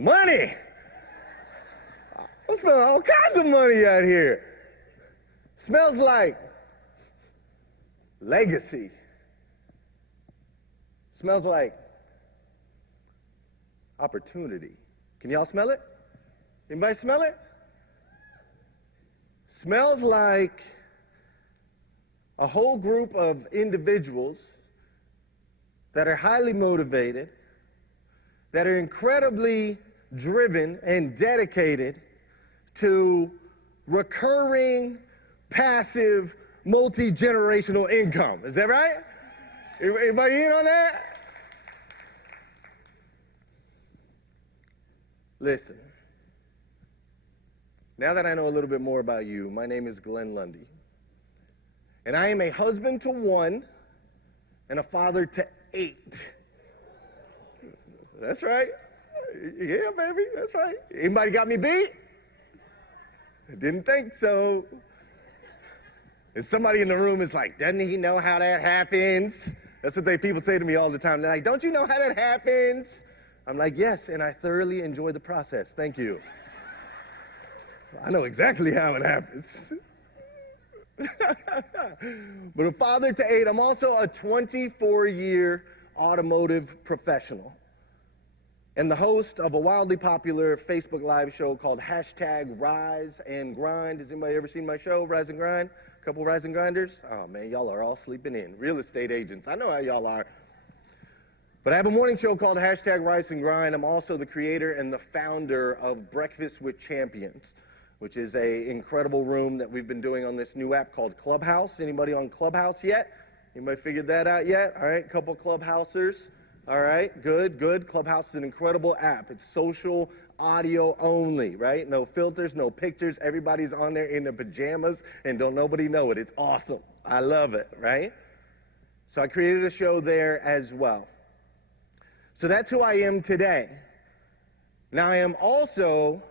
Money. I'm smelling all kinds of money out here. Smells like legacy. Smells like opportunity. Can y'all smell it? Anybody smell it? Smells like a whole group of individuals that are highly motivated, that are incredibly driven and dedicated to recurring, passive, multi-generational income. Is that right? Everybody in on that? Listen, now that I know a little bit more about you, my name is Glenn Lundy, and I am a husband to 1 and a father to 8. That's right. Yeah, baby, that's right. Anybody got me beat? I didn't think so. And somebody in the room is like, doesn't he know how that happens? That's what people say to me all the time. They're like, don't you know how that happens? I'm like, yes, and I thoroughly enjoy the process. Thank you. I know exactly how it happens. But a father to 8, I'm also a 24-year automotive professional and the host of a wildly popular Facebook Live show called #Rise and Grind. Has anybody ever seen my show, Rise and Grind? A couple Rise and Grinders? Oh, man, y'all are all sleeping in. Real estate agents. I know how y'all are. But I have a morning show called #Rise and Grind. I'm also the creator and the founder of Breakfast with Champions, which is an incredible room that we've been doing on this new app called Clubhouse. Anybody on Clubhouse yet? Anybody figured that out yet? All right, couple Clubhousers. All right, good, good. Clubhouse is an incredible app. It's social audio only, right? No filters, no pictures. Everybody's on there in their pajamas and don't nobody know it. It's awesome. I love it, right? So I created a show there as well. So that's who I am today. Now I am also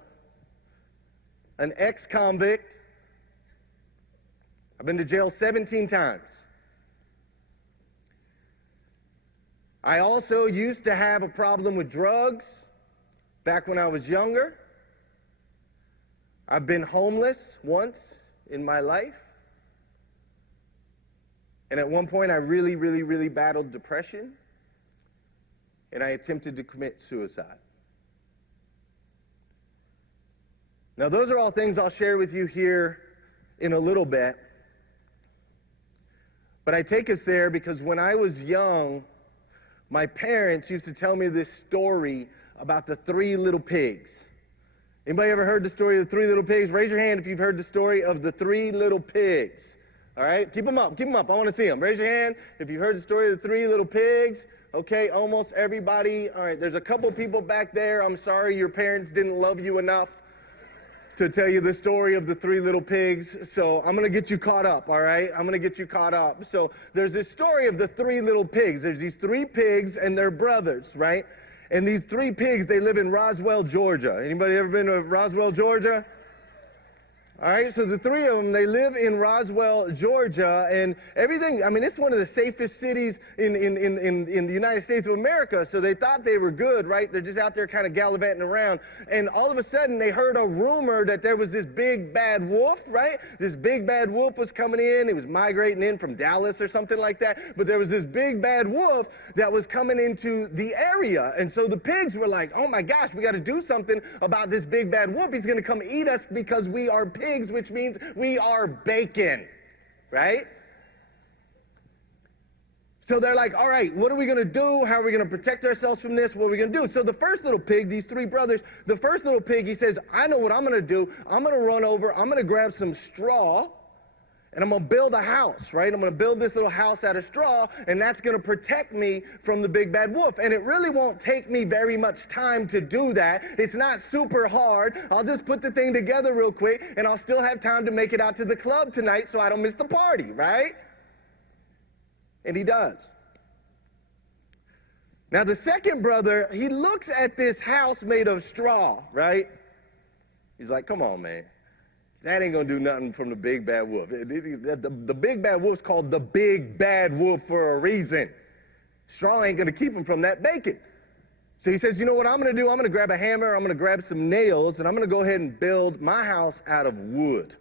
an ex-convict. I've been to jail 17 times. I also used to have a problem with drugs back when I was younger. I've been homeless once in my life. And at one point I really battled depression. And I attempted to commit suicide. Now, those are all things I'll share with you here in a little bit. But I take us there because when I was young, my parents used to tell me this story about the 3 little pigs. Anybody ever heard the story of the 3 little pigs? Raise your hand if you've heard the story of the 3 little pigs. All right, keep them up, keep them up. I want to see them. Raise your hand if you've heard the story of the 3 little pigs. Okay, almost everybody. All right, there's a couple people back there. I'm sorry your parents didn't love you enough to tell you the story of the 3 little pigs, so I'm going to get you caught up, all right? I'm going to get you caught up. So there's this story of the 3 little pigs. There's these 3 pigs and their brothers, right? And these 3 pigs, they live in Roswell, Georgia. Anybody ever been to Roswell, Georgia? All right, so the 3 of them, they live in Roswell, Georgia, and everything, I mean, it's one of the safest cities in the United States of America, so they thought they were good, right? They're just out there kind of gallivanting around, and all of a sudden, they heard a rumor that there was this big bad wolf, right? This big bad wolf was coming in. He was migrating in from Dallas or something like that, but there was this big bad wolf that was coming into the area, and so the pigs were like, oh my gosh, we got to do something about this big bad wolf. He's going to come eat us because we are pigs. Which means we are bacon, right? So they're like, all right, what are we going to do? How are we going to protect ourselves from this? What are we going to do? So the first little pig, these 3 brothers, the first little pig, he says, I know what I'm going to do. I'm going to run over, I'm going to grab some straw, and I'm going to build a house, right? I'm going to build this little house out of straw, and that's going to protect me from the big bad wolf. And it really won't take me very much time to do that. It's not super hard. I'll just put the thing together real quick, and I'll still have time to make it out to the club tonight so I don't miss the party, right? And he does. Now, the second brother, he looks at this house made of straw, right? He's like, come on, man. That ain't going to do nothing from the big bad wolf. The big bad wolf's called the big bad wolf for a reason. Straw ain't going to keep him from that bacon. So he says, you know what I'm going to do? I'm going to grab a hammer, I'm going to grab some nails, and I'm going to go ahead and build my house out of wood.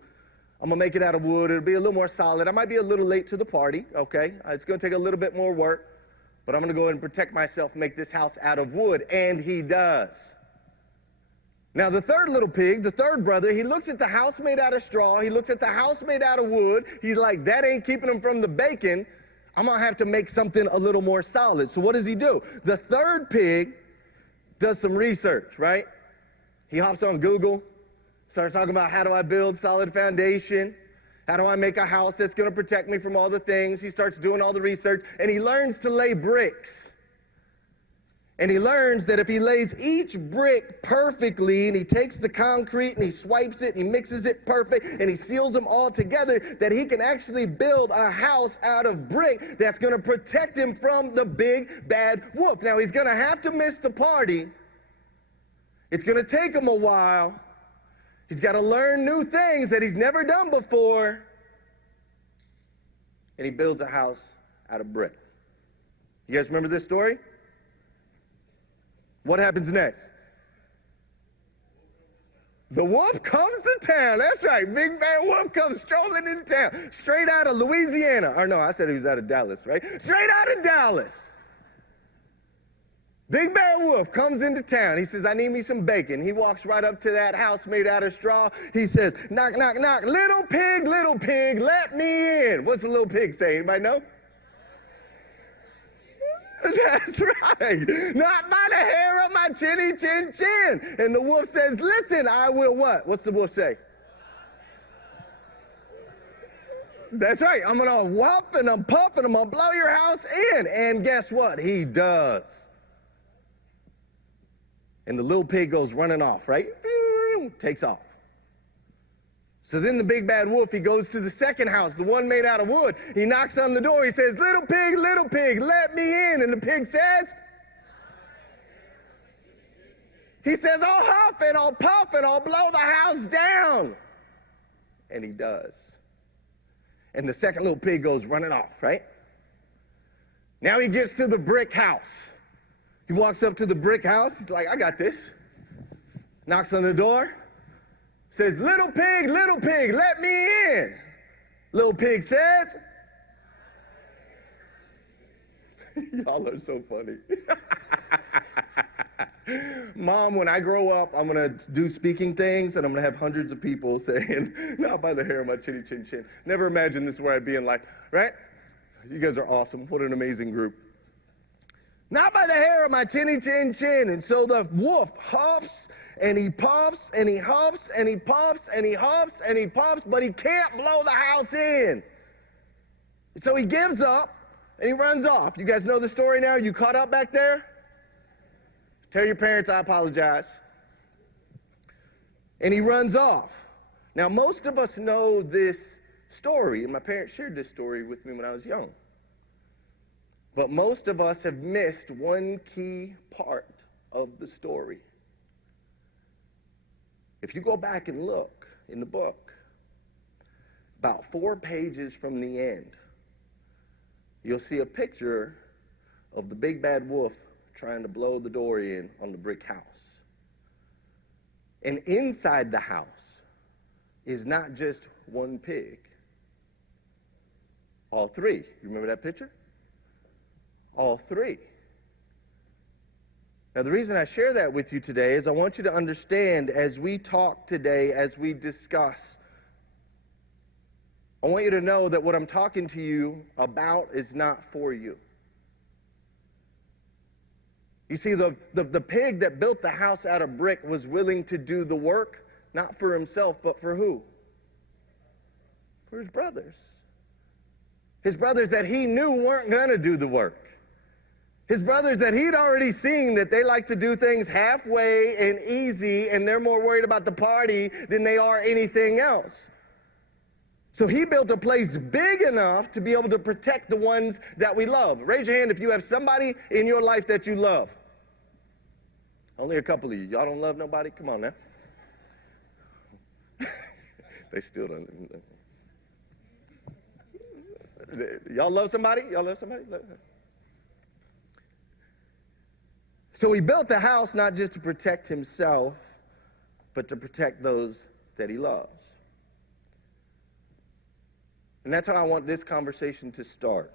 I'm going to make it out of wood. It'll be a little more solid. I might be a little late to the party, okay? It's going to take a little bit more work, but I'm going to go ahead and protect myself, make this house out of wood. And he does. Now, the third little pig, the third brother, he looks at the house made out of straw. He looks at the house made out of wood. He's like, that ain't keeping him from the bacon. I'm going to have to make something a little more solid. So what does he do? The third pig does some research, right? He hops on Google, starts talking about how do I build solid foundation? How do I make a house that's going to protect me from all the things? He starts doing all the research, and he learns to lay bricks. And he learns that if he lays each brick perfectly, and he takes the concrete and he swipes it, and he mixes it perfect, and he seals them all together, that he can actually build a house out of brick that's going to protect him from the big bad wolf. Now, he's going to have to miss the party. It's going to take him a while. He's got to learn new things that he's never done before. And he builds a house out of brick. You guys remember this story? What happens next? The wolf comes to town. That's right. Big bad wolf comes strolling into town. Straight out of Louisiana. Or no, I said he was out of Dallas, right? Straight out of Dallas. Big bad wolf comes into town. He says, I need me some bacon. He walks right up to that house made out of straw. He says, knock, knock, knock. Little pig, let me in. What's the little pig say? Anybody know? That's right. Not by the hair of my chinny chin chin. And the wolf says, listen, I will what? What's the wolf say? That's right. I'm going to whuff and I'm puff and I'm going to blow your house in. And guess what? He does. And the little pig goes running off, right? Takes off. So then the big bad wolf, he goes to the second house, the one made out of wood. He knocks on the door. He says, little pig, let me in. And the pig says, I'll huff and I'll puff and I'll blow the house down. And he does. And the second little pig goes running off, right? Now he gets to the brick house. He walks up to the brick house. He's like, I got this. Knocks on the door. Says, little pig, let me in. Little pig says, y'all are so funny. Mom, when I grow up, I'm going to do speaking things, and I'm going to have hundreds of people saying, not by the hair of my chinny chin chin. Never imagined this is where I'd be in life, right? You guys are awesome. What an amazing group. Not by the hair of my chinny chin chin. And so the wolf huffs and he puffs and he huffs and he puffs and he huffs and he puffs, but he can't blow the house in. So he gives up and he runs off. You guys know the story now? You caught up back there? Tell your parents I apologize. And he runs off. Now, most of us know this story, and my parents shared this story with me when I was young. But most of us have missed one key part of the story. If you go back and look in the book, about 4 pages from the end, you'll see a picture of the big bad wolf trying to blow the door in on the brick house. And inside the house is not just one pig. All 3. You remember that picture? All 3. Now, the reason I share that with you today is I want you to understand as we talk today, as we discuss, I want you to know that what I'm talking to you about is not for you. You see, the pig that built the house out of brick was willing to do the work, not for himself, but for who? For his brothers. His brothers that he knew weren't going to do the work. His brothers that he'd already seen that they like to do things halfway and easy, and they're more worried about the party than they are anything else. So he built a place big enough to be able to protect the ones that we love. Raise your hand if you have somebody in your life that you love. Only a couple of you. Y'all don't love nobody? Come on now. They still don't. Y'all love somebody? Y'all love somebody? So he built the house not just to protect himself, but to protect those that he loves. And that's how I want this conversation to start.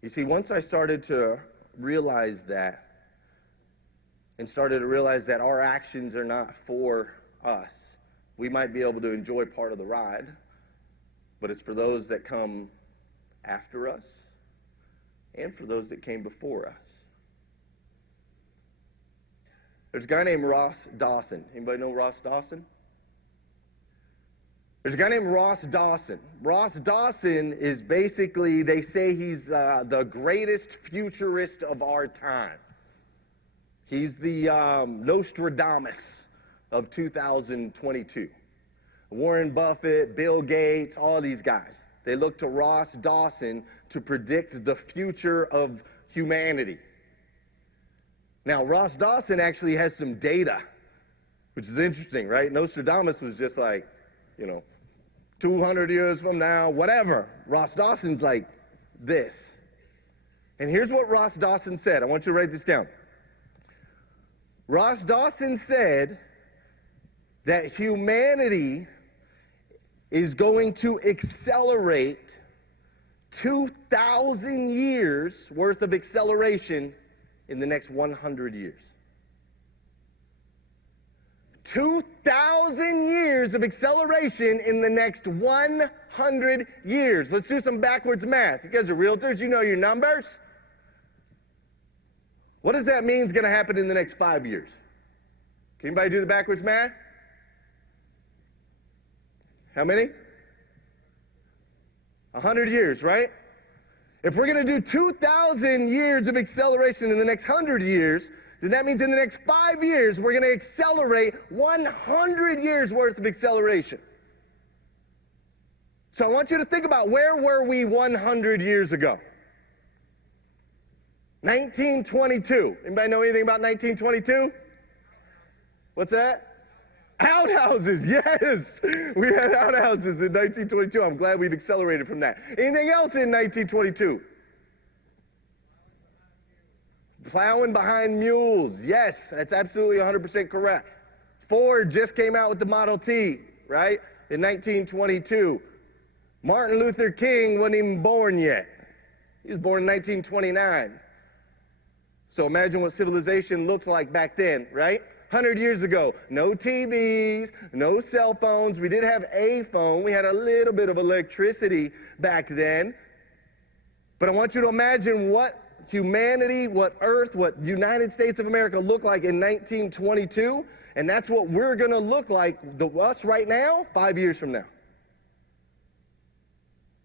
You see, once I started to realize that, and started to realize that our actions are not for us, we might be able to enjoy part of the ride, but it's for those that come after us and for those that came before us. There's a guy named Ross Dawson. Anybody know Ross Dawson? There's a guy named Ross Dawson. Ross Dawson is basically, they say he's the greatest futurist of our time. He's the Nostradamus of 2022. Warren Buffett, Bill Gates, all these guys. They look to Ross Dawson to predict the future of humanity. Now, Ross Dawson actually has some data, which is interesting, right? Nostradamus was just like, 200 years from now, whatever. Ross Dawson's like this. And here's what Ross Dawson said. I want you to write this down. Ross Dawson said that humanity is going to accelerate 2,000 years worth of acceleration in the next 100 years. 2,000 years of acceleration in the next 100 years. Let's do some backwards math. You guys are realtors, you know your numbers. What does that mean is going to happen in the next 5 years? Can anybody do the backwards math? How many? 100 years, right? If we're going to do 2,000 years of acceleration in the next 100 years, then that means in the next 5 years, we're going to accelerate 100 years worth of acceleration. So I want you to think about, where were we 100 years ago? 1922. Anybody know anything about 1922? What's that? Outhouses, yes! We had outhouses in 1922. I'm glad we've accelerated from that. Anything else in 1922? Plowing behind mules. Yes, that's absolutely 100% correct. Ford just came out with the Model T, right? In 1922. Martin Luther King wasn't even born yet. He was born in 1929. So imagine what civilization looked like back then, right? 100 years ago, no TVs, no cell phones. We did have a phone. We had a little bit of electricity back then. But I want you to imagine what humanity, what Earth, what United States of America looked like in 1922. And that's what we're going to look like, us right now, 5 years from now.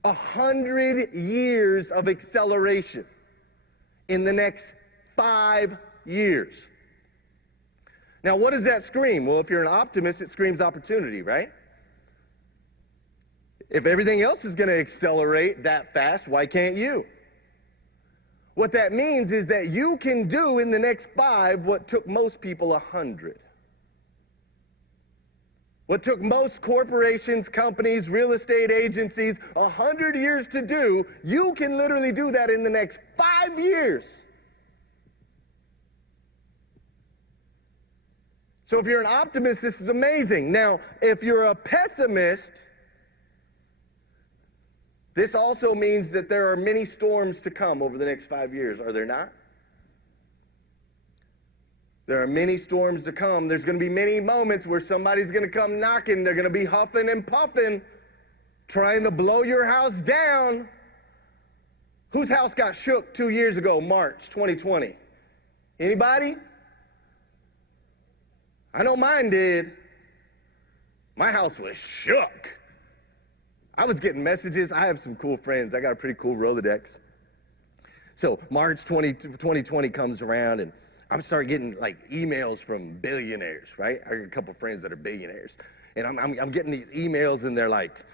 100 years of acceleration in the next 5 years. Now, what does that scream? Well, if you're an optimist, it screams opportunity, right? If everything else is going to accelerate that fast, why can't you? What that means is that you can do in the next 5 what took most people 100. What took most corporations, companies, real estate agencies 100 years to do, you can literally do that in the next 5 years. So if you're an optimist, this is amazing. Now, if you're a pessimist, this also means that there are many storms to come over the next 5 years, are there not? There are many storms to come. There's going to be many moments where somebody's going to come knocking. They're going to be huffing and puffing, trying to blow your house down. Whose house got shook 2 years ago, March 2020? Anybody? I know mine did. My house was shook. I was getting messages. I have some cool friends. I got a pretty cool Rolodex. So March 2020 comes around, and I'm start getting like emails from billionaires, right? I got a couple friends that are billionaires. And I'm getting these emails, and they're like,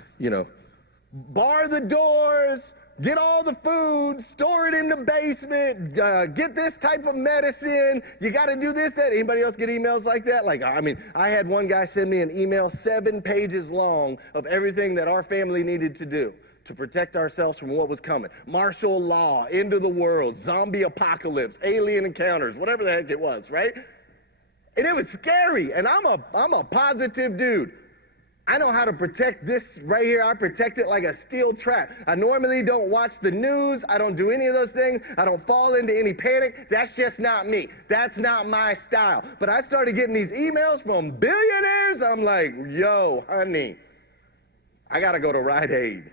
bar the doors, get all the food, store it in the basement, get this type of medicine, you got to do this, that. Anybody else get emails like that? I had one guy send me an email 7 pages long of everything that our family needed to do. to protect ourselves from what was coming. Martial law, end of the world, zombie apocalypse, alien encounters, whatever the heck it was, right? And it was scary, and I'm a positive dude. I know how to protect this right here. I protect it like a steel trap. I normally don't watch the news. I don't do any of those things. I don't fall into any panic. That's just not me. That's not my style. But I started getting these emails from billionaires. I'm like, yo, honey, I got to go to Rite Aid.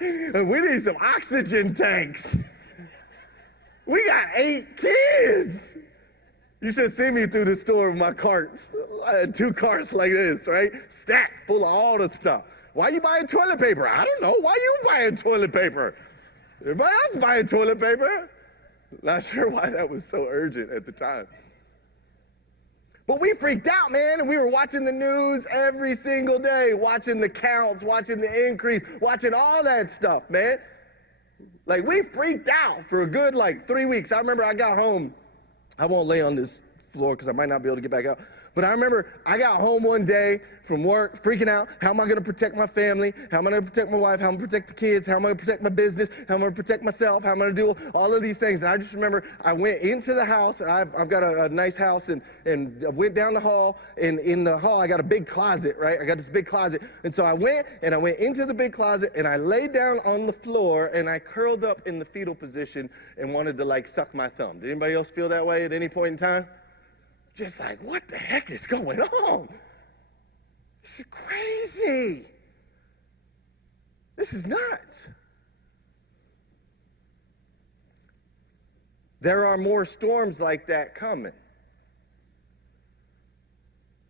And we need some oxygen tanks. We got 8 kids. You should see me through the store with my carts. I had 2 carts like this, right? Stacked full of all the stuff. Why you buying toilet paper? I don't know. Why you buying toilet paper? Everybody else buying toilet paper? Not sure why that was so urgent at the time. But we freaked out, man, and we were watching the news every single day, watching the counts, watching the increase, watching all that stuff, man. Like, we freaked out for a good, 3 weeks. I remember I got home. I won't lay on this floor because I might not be able to get back up. But I remember I got home one day from work freaking out. How am I going to protect my family? How am I going to protect my wife? How am I going to protect the kids? How am I going to protect my business? How am I going to protect myself? How am I going to do all of these things? And I just remember I went into the house. And I've got a nice house, and I went down the hall. And in the hall, I got a big closet, right? I got this big closet. And so I went into the big closet, and I laid down on the floor, and I curled up in the fetal position and wanted to, suck my thumb. Did anybody else feel that way at any point in time? Just like, what the heck is going on? This is crazy. This is nuts. There are more storms like that coming.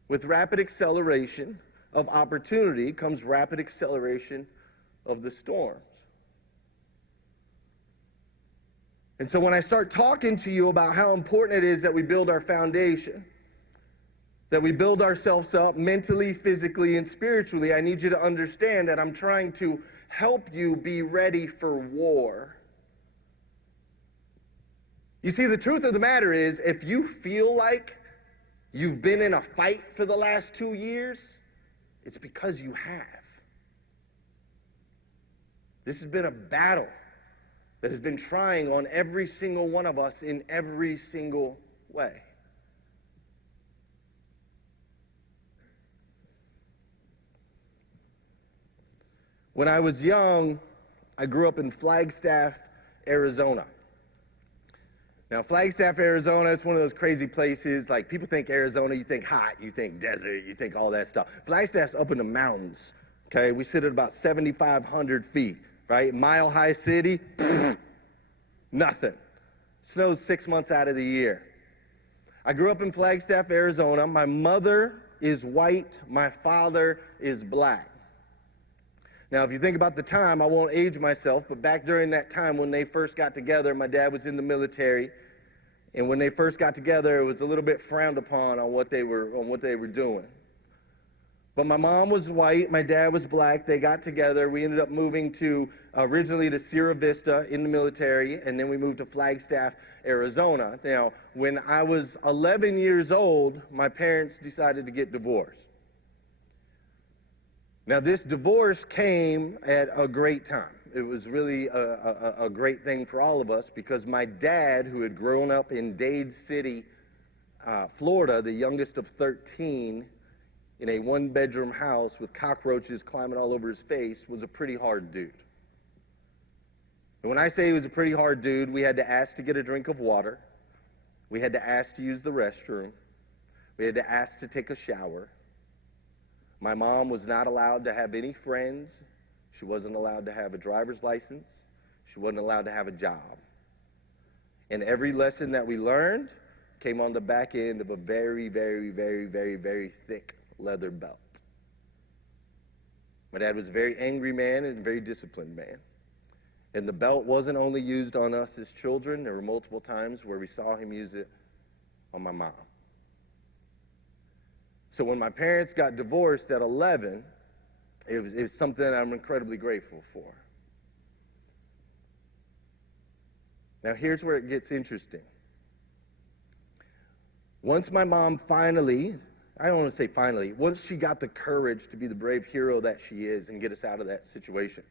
With rapid acceleration of opportunity comes rapid acceleration of the storms. And so when I start talking to you about how important it is that we build our foundation, that we build ourselves up mentally, physically, and spiritually, I need you to understand that I'm trying to help you be ready for war. You see, the truth of the matter is, if you feel like you've been in a fight for the last 2 years, it's because you have. This has been a battle that has been trying on every single one of us in every single way. When I was young, I grew up in Flagstaff, Arizona. Now, Flagstaff, Arizona, it's one of those crazy places. Like, people think Arizona, you think hot, you think desert, you think all that stuff. Flagstaff's up in the mountains, okay? We sit at about 7,500 feet. Right? Mile High City, nothing. Snows 6 months out of the year. I grew up in Flagstaff, Arizona. My mother is white. My father is black. Now, if you think about the time, I won't age myself, but back during that time when they first got together, my dad was in the military. And when they first got together, it was a little bit frowned upon on what they were doing. But my mom was white, my dad was black. They got together. We ended up moving originally to Sierra Vista in the military, and then we moved to Flagstaff, Arizona. Now, when I was 11 years old, my parents decided to get divorced. Now, this divorce came at a great time. It was really a great thing for all of us because my dad, who had grown up in Dade City, Florida, the youngest of 13, in a 1-bedroom house with cockroaches climbing all over his face, was a pretty hard dude. And when I say he was a pretty hard dude, we had to ask to get a drink of water. We had to ask to use the restroom. We had to ask to take a shower. My mom was not allowed to have any friends. She wasn't allowed to have a driver's license. She wasn't allowed to have a job. And every lesson that we learned came on the back end of a very, very, very, very, very thick leather belt. My dad was a very angry man and a very disciplined man. And the belt wasn't only used on us as children. There were multiple times where we saw him use it on my mom. So when my parents got divorced at 11, it was something that I'm incredibly grateful for. Now here's where it gets interesting. Once my mom finally I don't want to say finally, once she got the courage to be the brave hero that she is and get us out of that situation,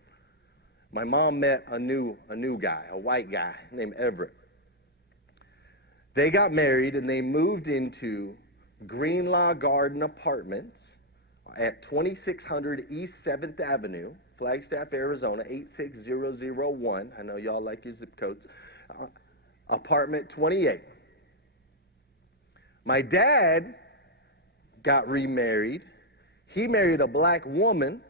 my mom met a new guy, a white guy named Everett. They got married and they moved into Greenlaw Garden Apartments at 2600 East 7th Avenue, Flagstaff, Arizona, 86001. I know y'all like your zip codes. Apartment 28. My dad got remarried. He married a black woman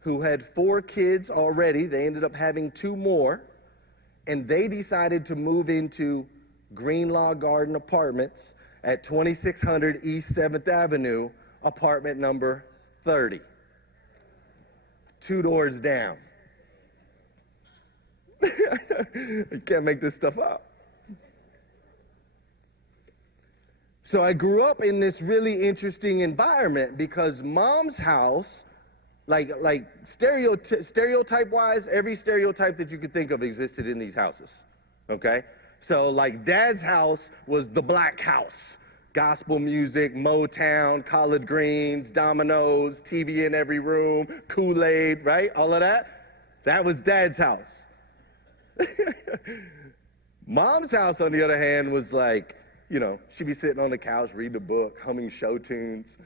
who had 4 kids already. They ended up having 2 more. And they decided to move into Greenlaw Garden Apartments at 2600 East 7th Avenue, apartment number 30. 2 doors down. You can't make this stuff up. So I grew up in this really interesting environment because mom's house, like stereotype-wise, every stereotype that you could think of existed in these houses, okay? So like dad's house was the black house. Gospel music, Motown, collard greens, dominoes, TV in every room, Kool-Aid, right? All of that. That was dad's house. Mom's house, on the other hand, was like, you know, she'd be sitting on the couch, reading a book, humming show tunes.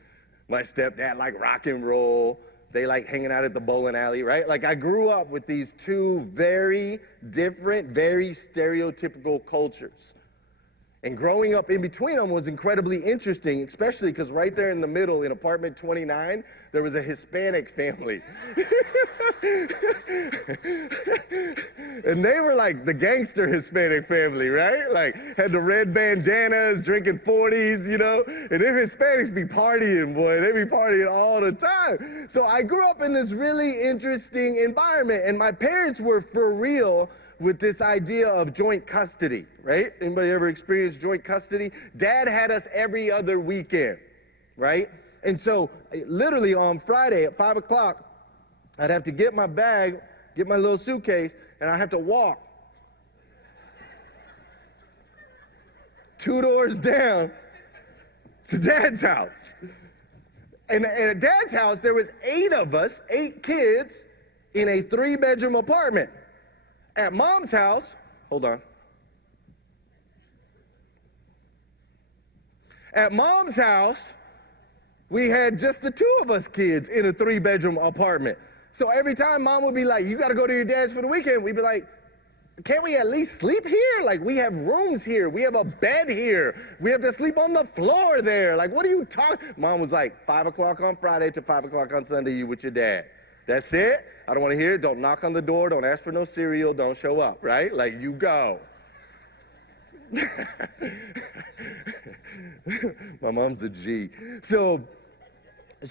My stepdad like rock and roll. They like hanging out at the bowling alley, right? Like I grew up with these 2 very different, very stereotypical cultures. And growing up in between them was incredibly interesting, especially because right there in the middle in apartment 29, there was a Hispanic family. And they were like the gangster Hispanic family, right? Like had the red bandanas, drinking 40s, you know? And them Hispanics be partying, boy. They be partying all the time. So I grew up in this really interesting environment, and my parents were for real with this idea of joint custody, right? Anybody ever experienced joint custody? Dad had us every other weekend, right? And so literally on Friday at 5 o'clock, I'd have to get my bag, get my little suitcase, and I'd have to walk 2 doors down to Dad's house. And at Dad's house, there was 8 of us, 8 kids, in a 3-bedroom apartment. At Mom's house, hold on. At Mom's house, we had just the 2 of us kids in a 3-bedroom apartment. So every time Mom would be like, you got to go to your dad's for the weekend, we'd be like, can't we at least sleep here? Like, we have rooms here. We have a bed here. We have to sleep on the floor there. Like, what are you talking? Mom was like, 5 o'clock on Friday to 5 o'clock on Sunday, you with your dad. That's it. I don't want to hear it. Don't knock on the door. Don't ask for no cereal. Don't show up, right? Like, you go. My mom's a G. So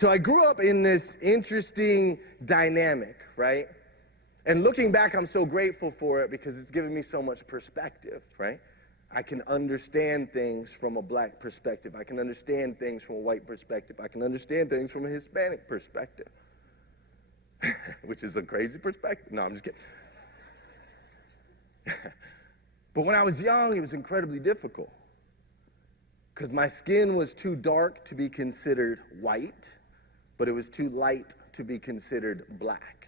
I grew up in this interesting dynamic, right? And looking back, I'm so grateful for it because it's given me so much perspective, right? I can understand things from a black perspective. I can understand things from a white perspective. I can understand things from a Hispanic perspective. Which is a crazy perspective. No, I'm just kidding. But when I was young, it was incredibly difficult because my skin was too dark to be considered white, but it was too light to be considered black.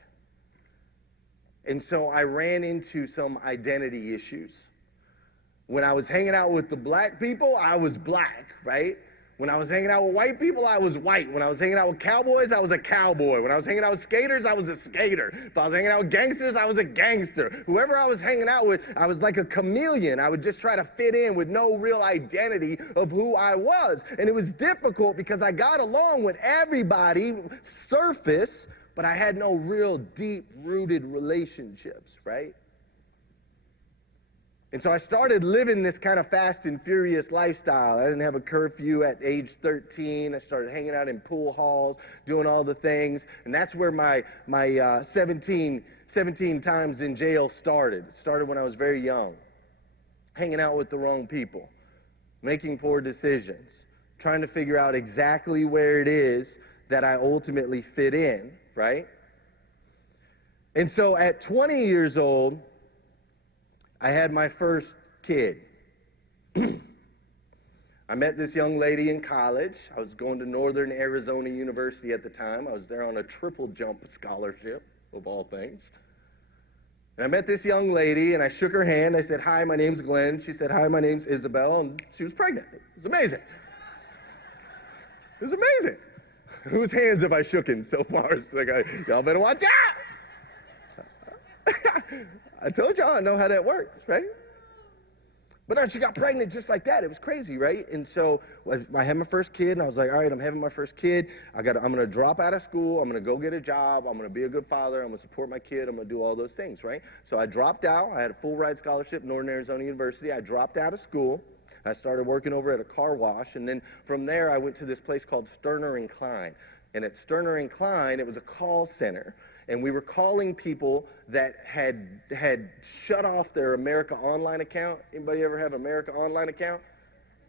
And so I ran into some identity issues. When I was hanging out with the black people, I was black, right? When I was hanging out with white people, I was white. When I was hanging out with cowboys, I was a cowboy. When I was hanging out with skaters, I was a skater. If I was hanging out with gangsters, I was a gangster. Whoever I was hanging out with, I was like a chameleon. I would just try to fit in with no real identity of who I was. And it was difficult because I got along with everybody, surface, but I had no real deep-rooted relationships, right? And so I started living this kind of fast and furious lifestyle. I didn't have a curfew at age 13. I started hanging out in pool halls, doing all the things. And that's where my 17 times in jail started. It started when I was very young. Hanging out with the wrong people, making poor decisions, trying to figure out exactly where it is that I ultimately fit in, right? And so at 20 years old, I had my first kid. I met this young lady in college. I was going to Northern Arizona University at the time. I was there on a triple jump scholarship, of all things. And I met this young lady, and I shook her hand. I said, "Hi, my name's Glenn." She said, "Hi, my name's Isabel," and she was pregnant. It was amazing. It was amazing. Whose hands have I shooken so far? It's like, y'all better watch out. I told y'all I know how that works, right? But she got pregnant just like that. It was crazy, right? And so I had my first kid, and I was like, all right, I'm having my first kid. I'm going to drop out of school. I'm going to go get a job. I'm going to be a good father. I'm going to support my kid. I'm going to do all those things, right? So I dropped out. I had a full ride scholarship at Northern Arizona University. I dropped out of school. I started working over at a car wash, and then from there I went to this place called Sterner and Klein. And at Sterner and Klein, it was a call center. And we were calling people that had shut off their America Online account. Anybody ever have an America Online account?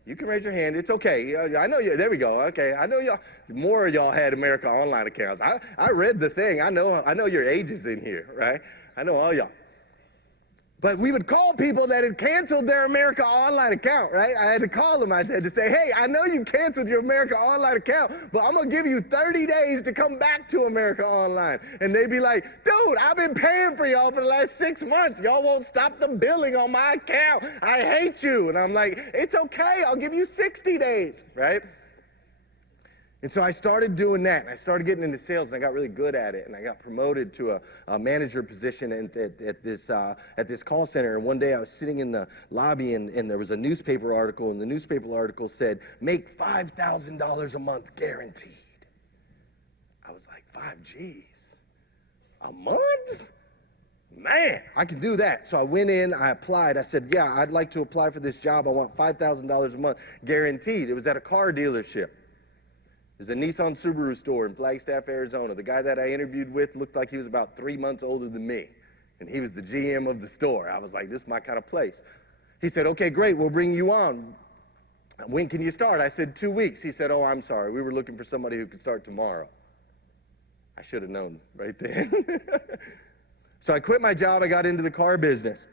You can raise your hand. It's okay. I know you. There we go. Okay. I know y'all. More of y'all had America Online accounts. I read the thing. I know your ages in here, right? I know all y'all. But we would call people that had canceled their America Online account, right? I had to call them. I had to say, "Hey, I know you canceled your America Online account, but I'm going to give you 30 days to come back to America Online." And they'd be like, "Dude, I've been paying for y'all for the last 6 months. Y'all won't stop the billing on my account. I hate you." And I'm like, "It's okay. I'll give you 60 days," right? And so I started doing that, and I started getting into sales, and I got really good at it, and I got promoted to a manager position at this call center. And one day I was sitting in the lobby, and there was a newspaper article, and the newspaper article said, "Make $5,000 a month guaranteed." I was like, 5Gs a month? Man, I can do that. So I went in, I applied. I said, "Yeah, I'd like to apply for this job. I want $5,000 a month guaranteed." It was at a car dealership. There's a Nissan Subaru store in Flagstaff, Arizona. The guy that I interviewed with looked like he was about 3 months older than me, and he was the GM of the store. I was like, this is my kind of place. He said, "Okay, great, we'll bring you on. When can you start?" I said, 2 weeks. He said, "Oh, I'm sorry. We were looking for somebody who could start tomorrow." I should have known right then. So I quit my job. I got into the car business.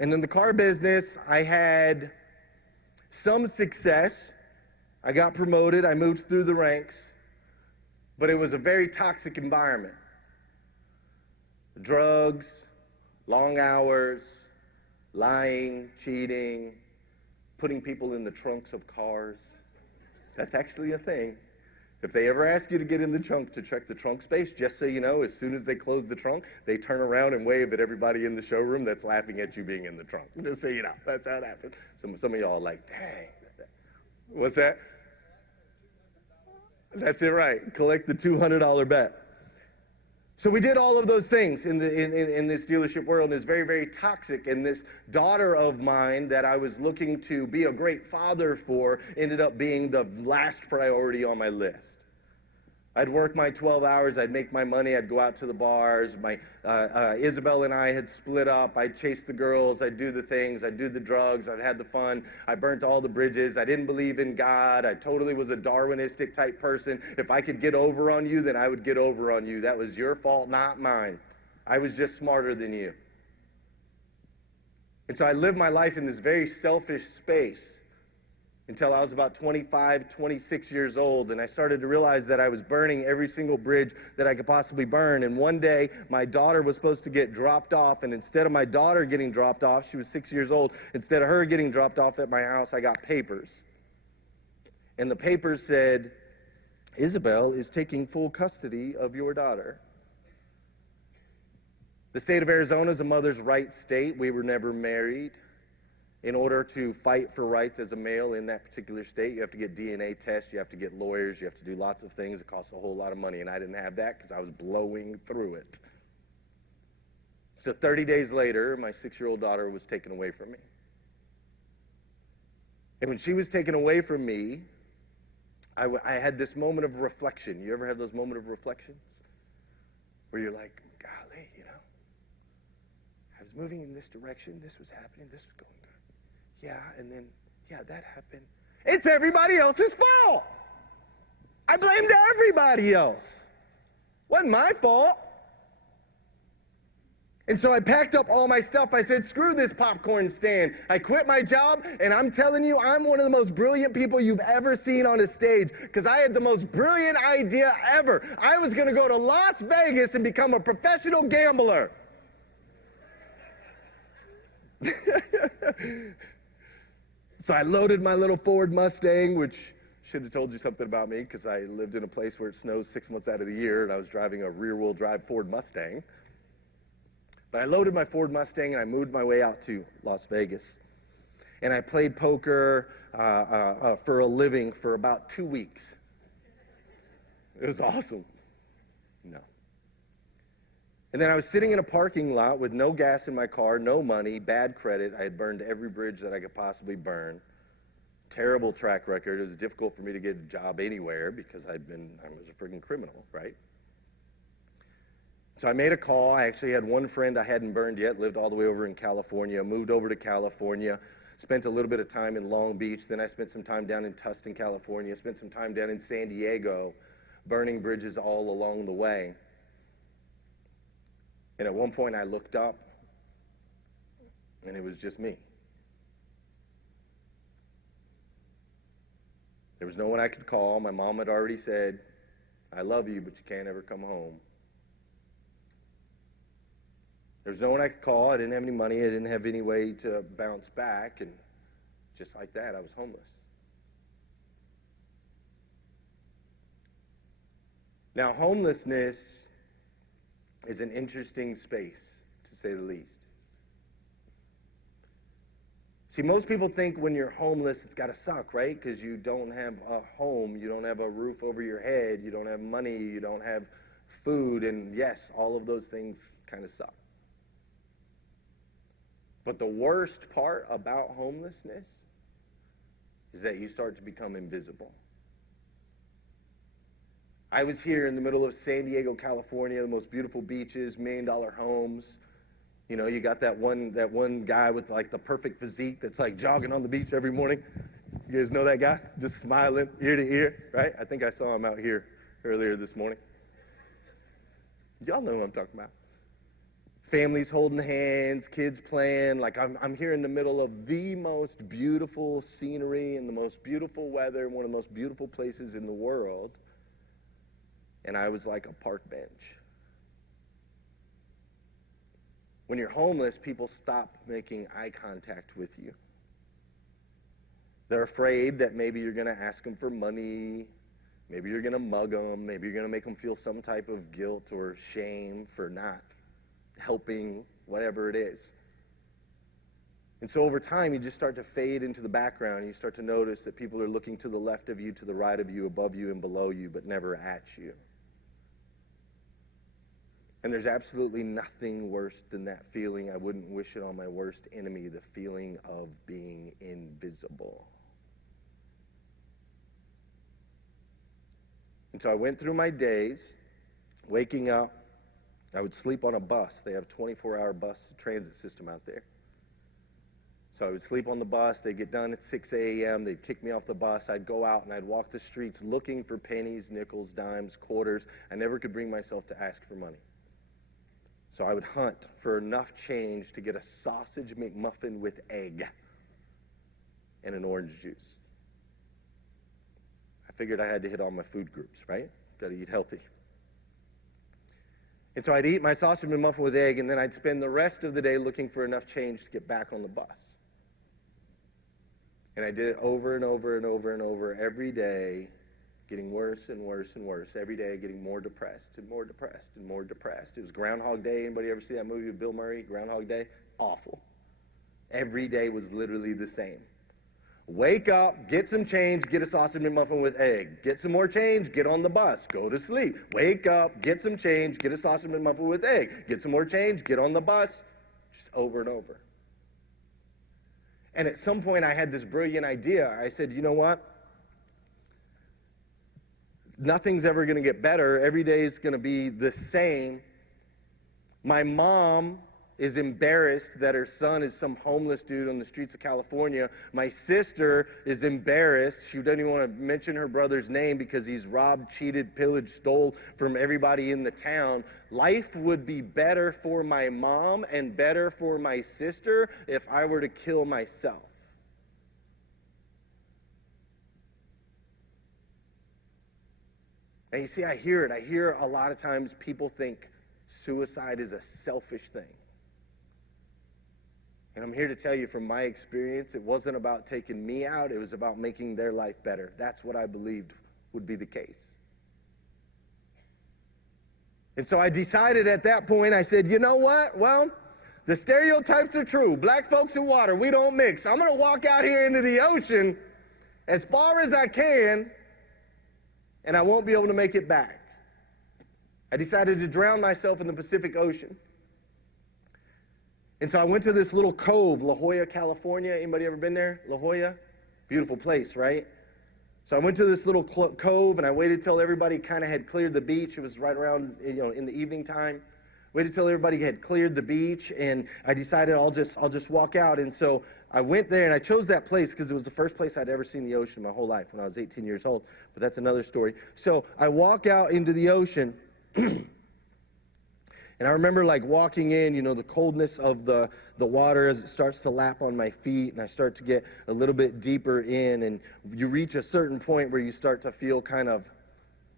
And in the car business, I had some success. I got promoted, I moved through the ranks, but it was a very toxic environment. Drugs, long hours, lying, cheating, putting people in the trunks of cars. That's actually a thing. If they ever ask you to get in the trunk to check the trunk space, just so you know, as soon as they close the trunk, they turn around and wave at everybody in the showroom that's laughing at you being in the trunk. Just so you know, that's how it happens. Some of y'all are like, dang. What's that? That's it, right. Collect the $200 bet. So we did all of those things in this dealership world, and it's very, very toxic. And this daughter of mine that I was looking to be a great father for ended up being the last priority on my list. I'd work my 12 hours, I'd make my money, I'd go out to the bars. Isabel and I had split up. I'd chase the girls, I'd do the things, I'd do the drugs, I'd had the fun. I burnt all the bridges. I didn't believe in God. I totally was a Darwinistic type person. If I could get over on you, then I would get over on you. That was your fault, not mine. I was just smarter than you. And so I lived my life in this very selfish space until I was about 25, 26 years old, and I started to realize that I was burning every single bridge that I could possibly burn. And one day, my daughter was supposed to get dropped off, and instead of my daughter getting dropped off, she was 6 years old, instead of her getting dropped off at my house, I got papers. And the papers said, "Isabel is taking full custody of your daughter." The state of Arizona is a mother's rights state. We were never married. In order to fight for rights as a male in that particular state, you have to get DNA tests, you have to get lawyers, you have to do lots of things. It costs a whole lot of money, and I didn't have that because I was blowing through it. So 30 days later, my 6-year-old daughter was taken away from me. And when she was taken away from me, I had this moment of reflection. You ever have those moments of reflections? Where you're like, golly, I was moving in this direction, this was happening, this was going good. Yeah, and then, that happened. It's everybody else's fault. I blamed everybody else. Wasn't my fault. And so I packed up all my stuff. I said, screw this popcorn stand. I quit my job, and I'm telling you, I'm one of the most brilliant people you've ever seen on a stage, because I had the most brilliant idea ever. I was going to go to Las Vegas and become a professional gambler. So I loaded my little Ford Mustang, which should have told you something about me, because I lived in a place where it snows 6 months out of the year, and I was driving a rear-wheel drive Ford Mustang. But I loaded my Ford Mustang, and I moved my way out to Las Vegas. And I played poker for a living for about 2 weeks. It was awesome. No. And then I was sitting in a parking lot with no gas in my car, no money, bad credit. I had burned every bridge that I could possibly burn. Terrible track record. It was difficult for me to get a job anywhere because I was a freaking criminal, right? So I made a call. I actually had one friend I hadn't burned yet, lived all the way over in California, moved over to California, spent a little bit of time in Long Beach. Then I spent some time down in Tustin, California, spent some time down in San Diego, burning bridges all along the way. And at one point I looked up, and it was just me. There was no one I could call. My mom had already said, I love you, but you can't ever come home. There was no one I could call. I didn't have any money. I didn't have any way to bounce back. And just like that, I was homeless. Now, homelessness is an interesting space, to say the least. See, most people think when you're homeless, it's got to suck, right? Because you don't have a home, you don't have a roof over your head, you don't have money, you don't have food, and yes, all of those things kind of suck. But the worst part about homelessness is that you start to become invisible. I was here in the middle of San Diego, California, the most beautiful beaches, $1 million homes. You know, you got that one guy with like the perfect physique that's like jogging on the beach every morning. You guys know that guy? Just smiling ear to ear, right? I think I saw him out here earlier this morning. Y'all know who I'm talking about. Families holding hands, kids playing. Like I'm here in the middle of the most beautiful scenery and the most beautiful weather, one of the most beautiful places in the world. And I was like a park bench. When you're homeless, people stop making eye contact with you. They're afraid that maybe you're going to ask them for money, maybe you're going to mug them, maybe you're going to make them feel some type of guilt or shame for not helping, whatever it is. And so over time, you just start to fade into the background. You start to notice that people are looking to the left of you, to the right of you, above you, and below you, but never at you. And there's absolutely nothing worse than that feeling. I wouldn't wish it on my worst enemy, the feeling of being invisible. And so I went through my days, waking up. I would sleep on a bus. They have a 24-hour bus transit system out there. So I would sleep on the bus. They'd get done at 6 a.m. They'd kick me off the bus. I'd go out and I'd walk the streets looking for pennies, nickels, dimes, quarters. I never could bring myself to ask for money. So I would hunt for enough change to get a sausage McMuffin with egg and an orange juice. I figured I had to hit all my food groups, right? Got to eat healthy. And so I'd eat my sausage McMuffin with egg, and then I'd spend the rest of the day looking for enough change to get back on the bus. And I did it over and over and over and over every day, getting worse and worse and worse. Every day getting more depressed and more depressed and more depressed. It was Groundhog Day. Anybody ever see that movie with Bill Murray, Groundhog Day? Awful. Every day was literally the same. Wake up, get some change, get a sausage McMuffin with egg. Get some more change, get on the bus, go to sleep. Wake up, get some change, get a sausage McMuffin with egg. Get some more change, get on the bus. Just over and over. And at some point I had this brilliant idea. I said, you know what? Nothing's ever going to get better. Every day is going to be the same. My mom is embarrassed that her son is some homeless dude on the streets of California. My sister is embarrassed. She doesn't even want to mention her brother's name because he's robbed, cheated, pillaged, stole from everybody in the town. Life would be better for my mom and better for my sister if I were to kill myself. And you see, I hear it. I hear a lot of times people think suicide is a selfish thing. And I'm here to tell you from my experience, it wasn't about taking me out. It was about making their life better. That's what I believed would be the case. And so I decided at that point, I said, you know what? Well, the stereotypes are true. Black folks and water, we don't mix. I'm going to walk out here into the ocean as far as I can, and I won't be able to make it back. I decided to drown myself in the Pacific Ocean. And so I went to this little cove, La Jolla, California. Anybody ever been there? La Jolla? Beautiful place, right? So I went to this little cove, and I waited till everybody kind of had cleared the beach. It was right around, in the evening time. Waited till everybody had cleared the beach, and I decided I'll just walk out. And so I went there, and I chose that place because it was the first place I'd ever seen the ocean my whole life when I was 18 years old. But that's another story. So I walk out into the ocean. And I remember walking in, the coldness of the water as it starts to lap on my feet, and I start to get a little bit deeper in, and you reach a certain point where you start to feel kind of,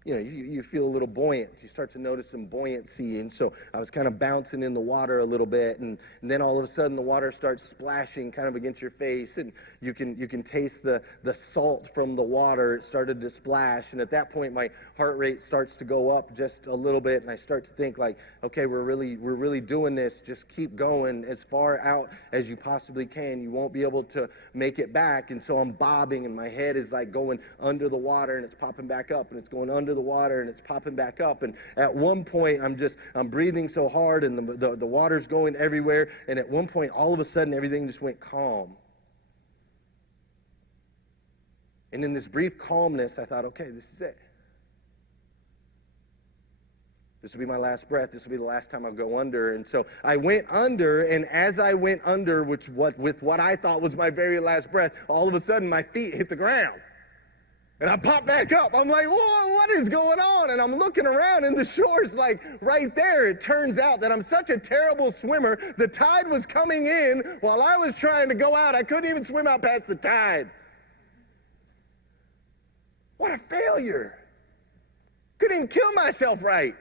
you feel a little buoyant. You start to notice some buoyancy, and so I was kind of bouncing in the water a little bit, and then all of a sudden the water starts splashing kind of against your face, and you can taste the salt from the water. It started to splash, and at that point my heart rate starts to go up just a little bit, and I start to think okay, we're really doing this. Just keep going as far out as you possibly can. You won't be able to make it back. And so I'm bobbing, and my head is going under the water, and it's popping back up, and it's going under the water, and it's popping back up. And at one point I'm breathing so hard, and the water's going everywhere, and at one point all of a sudden everything just went calm. And in this brief calmness I thought, okay, this is it. This will be my last breath. This will be the last time I'll go under. And so I went under, and as I went under, with what I thought was my very last breath, all of a sudden my feet hit the ground. And I pop back up. I'm like, whoa, what is going on? And I'm looking around, and the shore's right there. It turns out that I'm such a terrible swimmer. The tide was coming in while I was trying to go out. I couldn't even swim out past the tide. What a failure. Couldn't even kill myself right.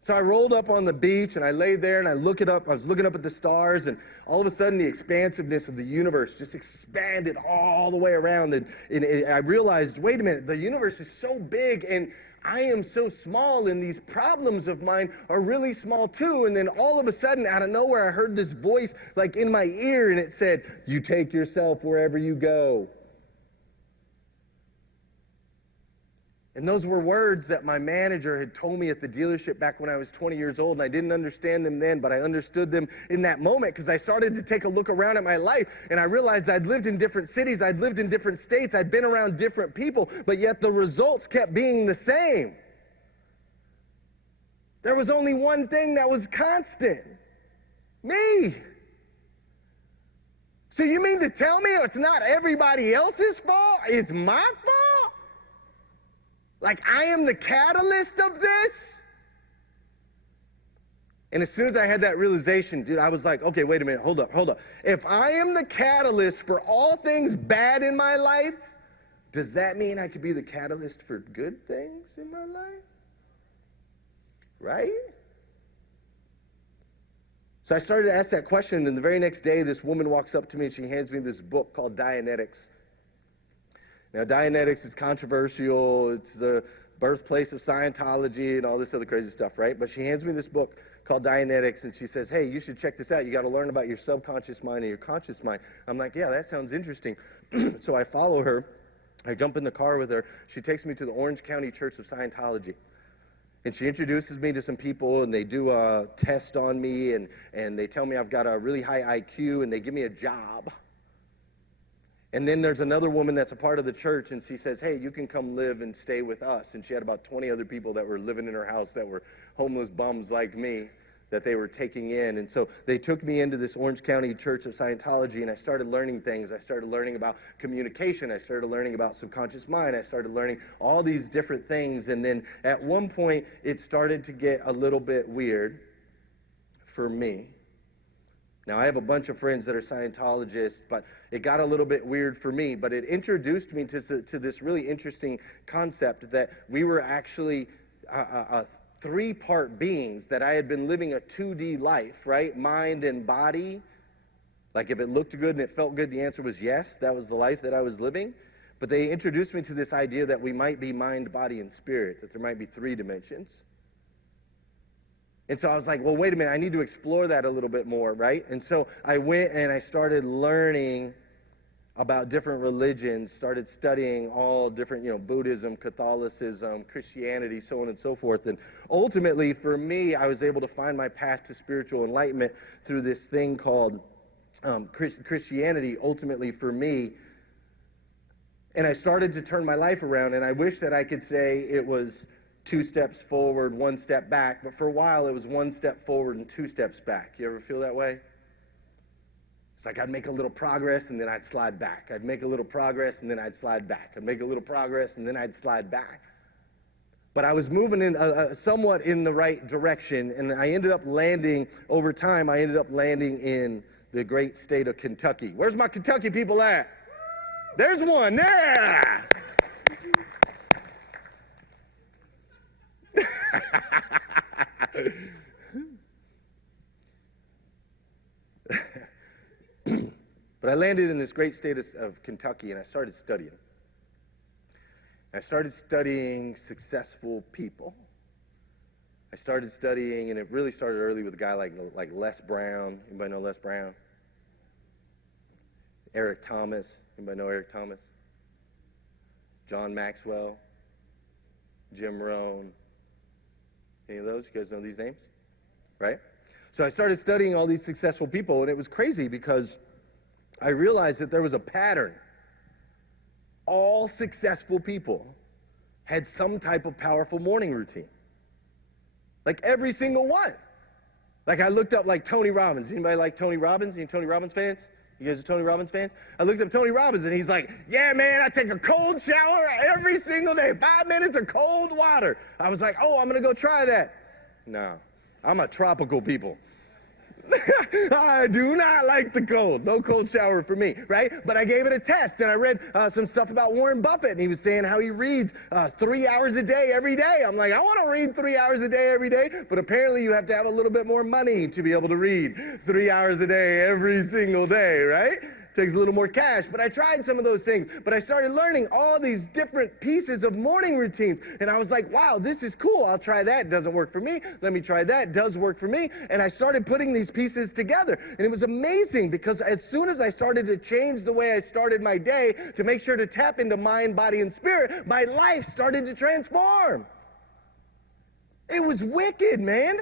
So I rolled up on the beach, and I laid there, and I was looking up at the stars, and all of a sudden the expansiveness of the universe just expanded all the way around. And I realized, wait a minute, the universe is so big, and I am so small, and these problems of mine are really small too. And then all of a sudden, out of nowhere, I heard this voice in my ear, and it said, "You take yourself wherever you go." And those were words that my manager had told me at the dealership back when I was 20 years old, and I didn't understand them then, but I understood them in that moment because I started to take a look around at my life, and I realized I'd lived in different cities, I'd lived in different states, I'd been around different people, but yet the results kept being the same. There was only one thing that was constant: me. So you mean to tell me it's not everybody else's fault? It's my fault? I am the catalyst of this? And as soon as I had that realization, dude, I was like, okay, wait a minute, hold up. If I am the catalyst for all things bad in my life, does that mean I could be the catalyst for good things in my life? Right? So I started to ask that question, and the very next day, this woman walks up to me, and she hands me this book called Dianetics. Now, Dianetics is controversial. It's the birthplace of Scientology and all this other crazy stuff, right? But she hands me this book called Dianetics, and she says, hey, you should check this out. You got to learn about your subconscious mind and your conscious mind. I'm like, yeah, that sounds interesting. So I follow her. I jump in the car with her. She takes me to the Orange County Church of Scientology. And she introduces me to some people, and they do a test on me, and they tell me I've got a really high IQ, and they give me a job. And then there's another woman that's a part of the church, and she says, hey, you can come live and stay with us. And she had about 20 other people that were living in her house that were homeless bums like me that they were taking in. And so they took me into this Orange County Church of Scientology, and I started learning things. I started learning about communication. I started learning about subconscious mind. I started learning all these different things. And then at one point, it started to get a little bit weird for me. Now, I have a bunch of friends that are Scientologists, but it got a little bit weird for me. But it introduced me to this really interesting concept that we were actually three-part beings, that I had been living a 2D life, right? Mind and body. Like if it looked good and it felt good, the answer was yes. That was the life that I was living. But they introduced me to this idea that we might be mind, body, and spirit, that there might be 3 dimensions. And so I was like, well, wait a minute, I need to explore that a little bit more, right? And so I went and I started learning about different religions, started studying all different, Buddhism, Catholicism, Christianity, so on and so forth. And ultimately, for me, I was able to find my path to spiritual enlightenment through this thing called Christianity, ultimately for me. And I started to turn my life around, and I wish that I could say it was 2 steps forward, 1 step back, but for a while it was 1 step forward and 2 steps back. You ever feel that way? It's like I'd make a little progress and then I'd slide back. I'd make a little progress and then I'd slide back. I'd make a little progress and then I'd slide back. But I was moving in somewhat in the right direction, and I ended up landing, over time, I ended up landing in the great state of Kentucky. Where's my Kentucky people at? There's one, yeah! But I landed in this great state of Kentucky, and I started studying. I started studying successful people. I started studying, and it really started early with a guy like Les Brown. Anybody know Les Brown? Eric Thomas. Anybody know Eric Thomas? John Maxwell. Jim Rohn. Any of those? You guys know these names? Right? So I started studying all these successful people, and it was crazy because I realized that there was a pattern. All successful people had some type of powerful morning routine. Like every single one. Like I looked up like Tony Robbins. Anybody like Tony Robbins? Any Tony Robbins fans? You guys are Tony Robbins fans? I looked up Tony Robbins, and he's like, yeah, man, I take a cold shower every single day. 5 minutes of cold water. I was like, oh, I'm going to go try that. No, I'm a tropical people. I do not like the cold. No cold shower for me, right? But I gave it a test, and I read some stuff about Warren Buffett, and he was saying how he reads 3 hours a day every day. I'm like, I want to read 3 hours a day every day, but apparently you have to have a little bit more money to be able to read 3 hours a day every single day, right? Takes a little more cash, but I tried some of those things. But I started learning all these different pieces of morning routines, and I was like, wow, this is cool. I'll try that. Doesn't work for me. Let me try that. Does work for me. And I started putting these pieces together, and it was amazing because as soon as I started to change the way I started my day to make sure to tap into mind, body, and spirit, my life started to transform. It was wicked, man.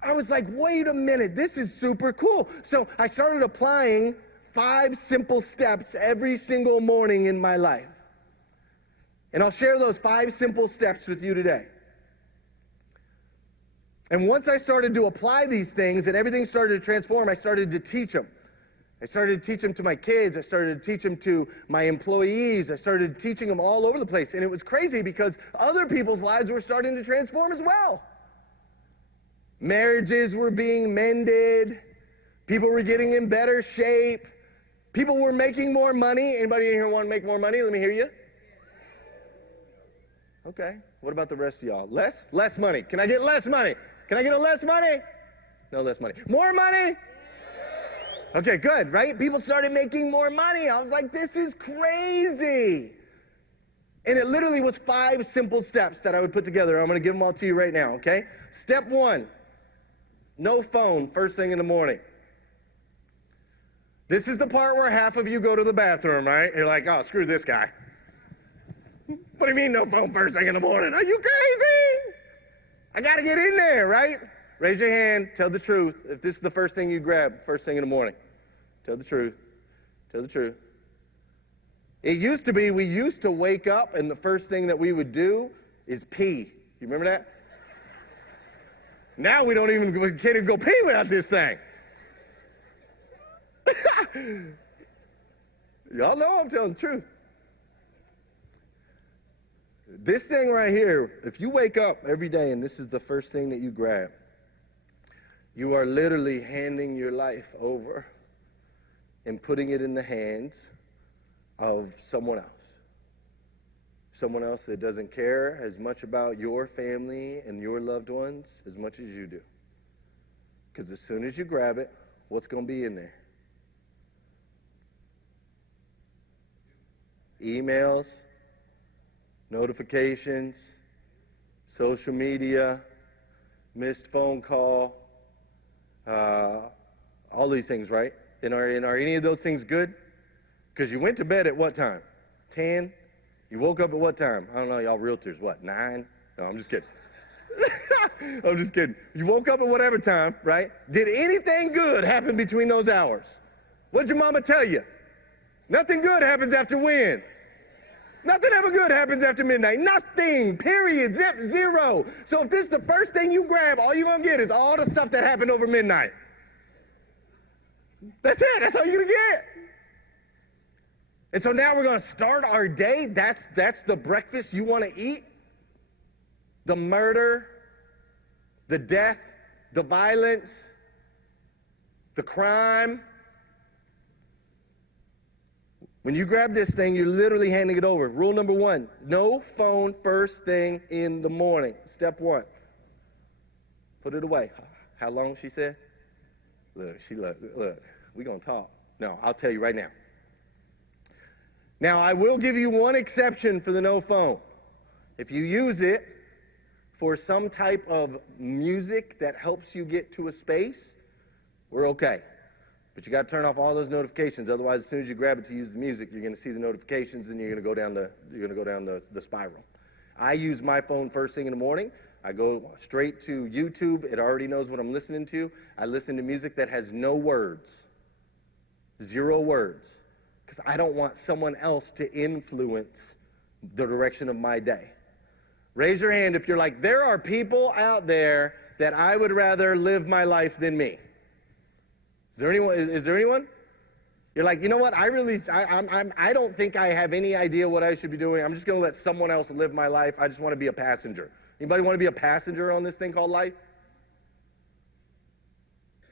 I was like, wait a minute, this is super cool. So I started applying 5 simple steps every single morning in my life. And I'll share those 5 simple steps with you today. And once I started to apply these things and everything started to transform, I started to teach them. I started to teach them to my kids. I started to teach them to my employees. I started teaching them all over the place. And it was crazy because other people's lives were starting to transform as well. Marriages were being mended. People were getting in better shape. People were making more money. Anybody in here want to make more money? Let me hear you. Okay. What about the rest of y'all? Less? Less money. Can I get less money? Can I get a less money? No less money. More money? Okay, good, right? People started making more money. I was like, this is crazy. And it literally was 5 simple steps that I would put together. I'm going to give them all to you right now, okay? Step 1. No phone first thing in the morning. This is the part where half of you go to the bathroom, right? You're like, oh, screw this guy. What do you mean no phone first thing in the morning? Are you crazy? I got to get in there, right? Raise your hand. Tell the truth. If this is the first thing you grab first thing in the morning, tell the truth. Tell the truth. It used to be we used to wake up and the first thing that we would do is pee. You remember that? Now we can't even go pee without this thing. Y'all know I'm telling the truth. This thing right here, if you wake up every day and this is the first thing that you grab, you are literally handing your life over and putting it in the hands of someone else. Someone else that doesn't care as much about your family and your loved ones as much as you do. Because as soon as you grab it, what's going to be in there? Emails, notifications, social media, missed phone call, all these things, right? And are any of those things good? Because you went to bed at what time? 10? You woke up at what time? I don't know, y'all realtors, what, 9? No, I'm just kidding. I'm just kidding. You woke up at whatever time, right? Did anything good happen between those hours? What'd your mama tell you? Nothing good happens after when? Nothing ever good happens after midnight. Nothing. Period. Zip. Zero. So if this is the first thing you grab, all you're going to get is all the stuff that happened over midnight. That's it. That's all you're going to get. And so now we're going to start our day. That's the breakfast you want to eat. The murder, the death, the violence, the crime. When you grab this thing, you're literally handing it over. Rule number 1, no phone first thing in the morning. Step 1, put it away. How long, she said? Look, we're going to talk. No, I'll tell you right now. Now, I will give you one exception for the no phone. If you use it for some type of music that helps you get to a space, we're okay. But you got to turn off all those notifications. Otherwise, as soon as you grab it to use the music, you're going to see the notifications and you're going to go down the spiral. I use my phone first thing in the morning. I go straight to YouTube. It already knows what I'm listening to. I listen to music that has no words, 0 words, because I don't want someone else to influence the direction of my day. Raise your hand if you're like, there are people out there that I would rather live my life than me. Is there anyone? You're like, you know what? I don't think I have any idea what I should be doing. I'm just going to let someone else live my life. I just want to be a passenger. Anybody want to be a passenger on this thing called life?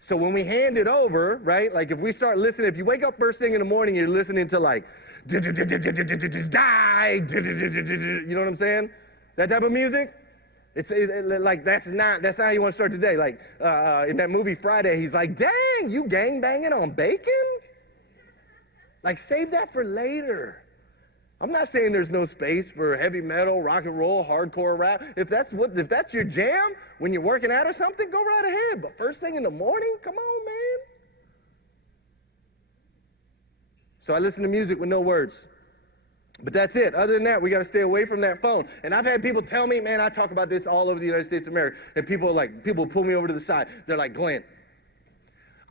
So when we hand it over, right? Like if we start listening, if you wake up first thing in the morning, you're listening to like, die, you know what I'm saying? That type of music. It's like that's not how you want to start the day. Like in that movie Friday, he's like, "Dang, you gang banging on bacon? Like save that for later." I'm not saying there's no space for heavy metal, rock and roll, hardcore rap. If that's your jam when you're working out or something, go right ahead. But first thing in the morning, come on, man. So I listen to music with no words. But that's it. Other than that, we got to stay away from that phone. And I've had people tell me, man, I talk about this all over the United States of America. And people pull me over to the side. They're like, Glenn,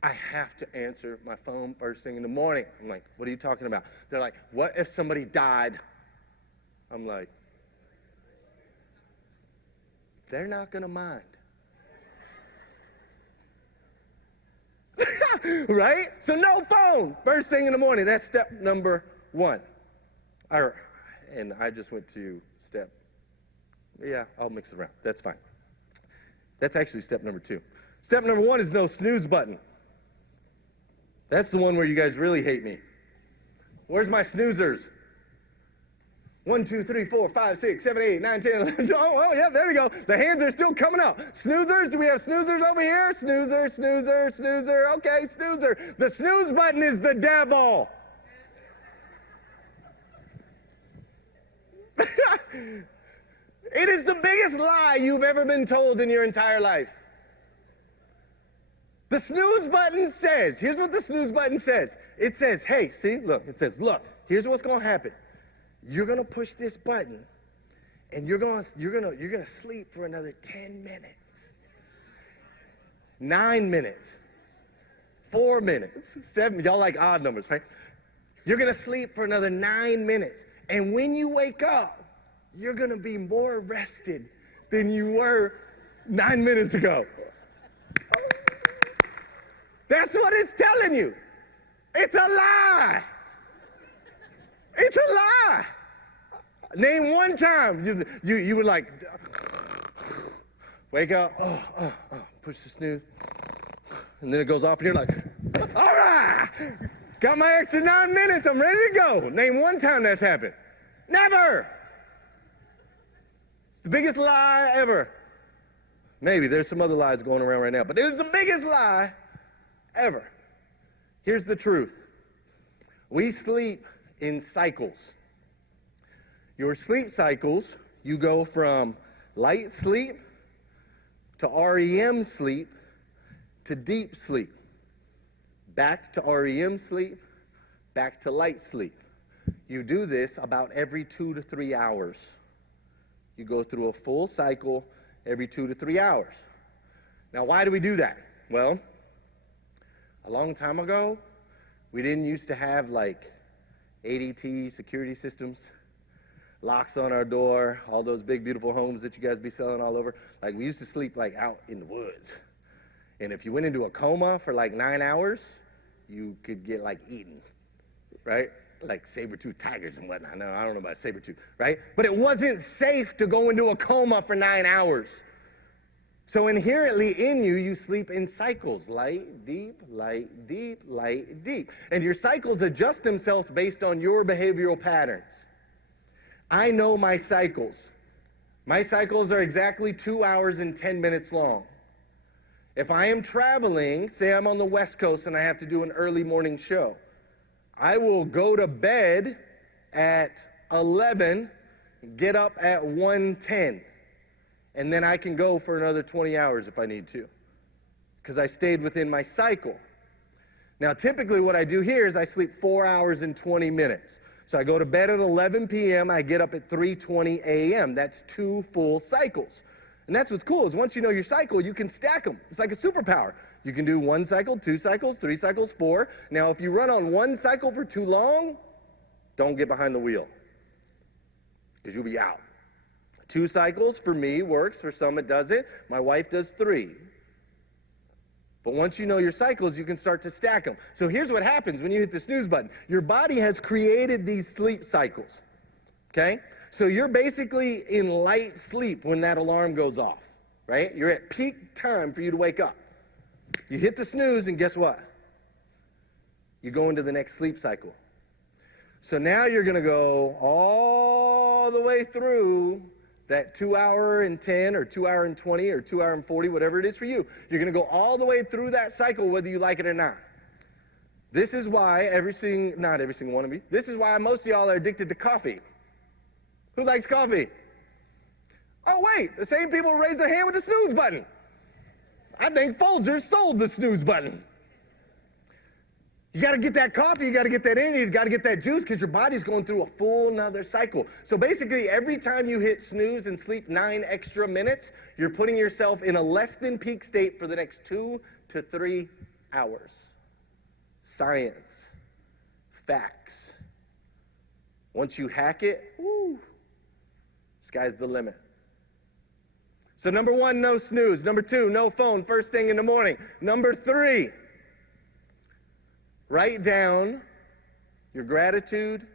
I have to answer my phone first thing in the morning. I'm like, what are you talking about? They're like, what if somebody died? I'm like, they're not going to mind. Right? So no phone first thing in the morning. That's step number 1. And I just went to I'll mix it around. That's fine. That's actually step number 2. Step number 1 is no snooze button. That's the one where you guys really hate me. Where's my snoozers? 1, 2, 3, 4, 5, 6, 7, 8, 9, 10, 11. Oh, yeah, there we go. The hands are still coming up. Snoozers? Do we have snoozers over here? Snoozer, snoozer, snoozer. Okay, snoozer. The snooze button is the devil. It is the biggest lie you've ever been told in your entire life. The snooze button says, here's what the snooze button says. It says, hey, see, look, it says, look, here's what's going to happen. You're going to push this button and you're going to sleep for another 10 minutes. 9 minutes. 4 minutes. 7, y'all like odd numbers, right? You're going to sleep for another 9 minutes. And when you wake up, you're going to be more rested than you were 9 minutes ago. That's what it's telling you. It's a lie. It's a lie. Name one time you were like, wake up, push the snooze, and then it goes off and you're like, all right, got my extra 9 minutes, I'm ready to go. Name one time that's happened. Never. It's the biggest lie ever. Maybe there's some other lies going around right now, but it was the biggest lie ever. Here's the truth. We sleep in cycles. Your sleep cycles, you go from light sleep to REM sleep to deep sleep, back to REM sleep, back to light sleep. You do this about every 2 to 3 hours. You go through a full cycle every 2 to 3 hours. Now, why do we do that? Well, a long time ago, we didn't used to have like ADT security systems, locks on our door, all those big, beautiful homes that you guys be selling all over. Like, we used to sleep like out in the woods. And if you went into a coma for like 9 hours, you could get like eaten, right? Like saber-toothed tigers and whatnot. No, I don't know about saber-tooth, right? But it wasn't safe to go into a coma for 9 hours. So inherently in you, you sleep in cycles, light, deep, light, deep, light, deep. And your cycles adjust themselves based on your behavioral patterns. I know my cycles. My cycles are exactly 2 hours and 10 minutes long. If I am traveling, say I'm on the West Coast and I have to do an early morning show, I will go to bed at 11, get up at 1:10, and then I can go for another 20 hours if I need to, because I stayed within my cycle. Now, typically what I do here is I sleep 4 hours and 20 minutes. So I go to bed at 11 p.m., I get up at 3:20 a.m. That's 2 full cycles. And that's what's cool, is once you know your cycle, you can stack them. It's like a superpower. You can do 1 cycle, 2 cycles, 3 cycles, 4. Now, if you run on 1 cycle for too long, don't get behind the wheel, because you'll be out. 2 cycles for me works, for some it doesn't. My wife does 3. But once you know your cycles, you can start to stack them. So here's what happens when you hit the snooze button. Your body has created these sleep cycles, okay? So you're basically in light sleep when that alarm goes off, right? You're at peak time for you to wake up. You hit the snooze, and guess what? You go into the next sleep cycle. So now you're going to go all the way through that 2 hour and 10 or 2 hour and 20 or 2 hour and 40, whatever it is for you. You're going to go all the way through that cycle whether you like it or not. This is why not every single one of you, this is why most of y'all are addicted to coffee. Who likes coffee? Oh, wait, the same people raise their hand with the snooze button. I think Folgers sold the snooze button. You got to get that coffee, you got to get that energy, you got to get that juice, because your body's going through a full another cycle. So basically, every time you hit snooze and sleep 9 extra minutes, you're putting yourself in a less than peak state for the next 2 to 3 hours. Science. Facts. Once you hack it, woo, sky's the limit. So number 1, no snooze. Number 2, no phone first thing in the morning. Number 3, write down your gratitude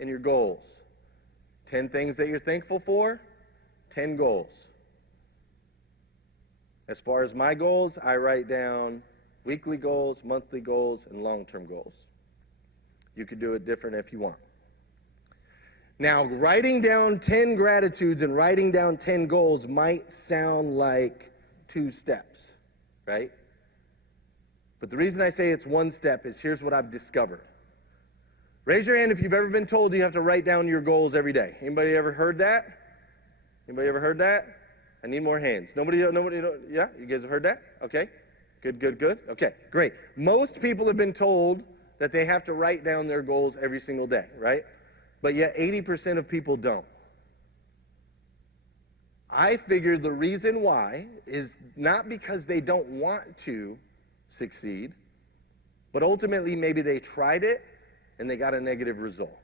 and your goals. 10 things that you're thankful for, 10 goals. As far as my goals, I write down weekly goals, monthly goals, and long-term goals. You could do it different if you want. Now, writing down 10 gratitudes and writing down 10 goals might sound like 2 steps, right? But the reason I say it's 1 step is here's what I've discovered. Raise your hand if you've ever been told you have to write down your goals every day. Anybody ever heard that? Anybody ever heard that? I need more hands. Nobody, yeah? You guys have heard that? Okay. Good. Okay, great. Most people have been told that they have to write down their goals every single day, right? But yet 80% of people don't. I figure the reason why is not because they don't want to succeed, but ultimately maybe they tried it and they got a negative result.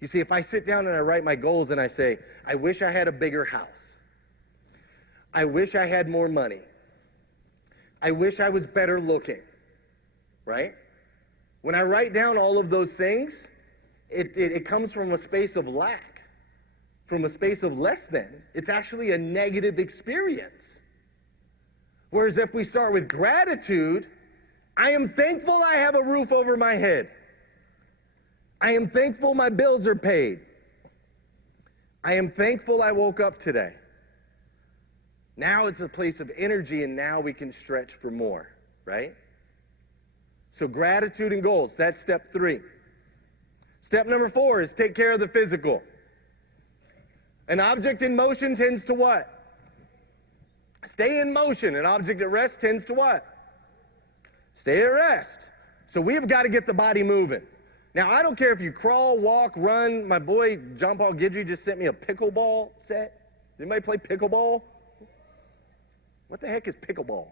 You see, if I sit down and I write my goals and I say, I wish I had a bigger house. I wish I had more money. I wish I was better looking, right? When I write down all of those things, it comes from a space of lack, from a space of less than. It's actually a negative experience. Whereas if we start with gratitude, I am thankful I have a roof over my head. I am thankful my bills are paid. I am thankful I woke up today. Now it's a place of energy, and now we can stretch for more, right? So gratitude and goals, that's step 3. Step number 4 is take care of the physical. An object in motion tends to what? Stay in motion. An object at rest tends to what? Stay at rest. So we've got to get the body moving. Now, I don't care if you crawl, walk, run. My boy, John Paul Guidry, just sent me a pickleball set. Anybody play pickleball? What the heck is pickleball?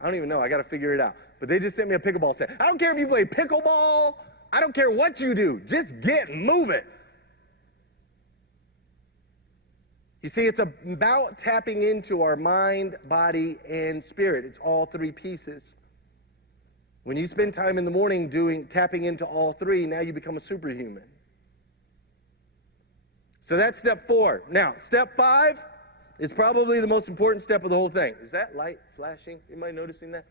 I don't even know. I got to figure it out. But they just sent me a pickleball set. I don't care if you play pickleball. I don't care what you do. Just get moving. You see, it's about tapping into our mind, body, and spirit. It's all 3 pieces. When you spend time in the morning tapping into all 3, now you become a superhuman. So that's step 4. Now, step 5 is probably the most important step of the whole thing. Is that light flashing? Anybody noticing that?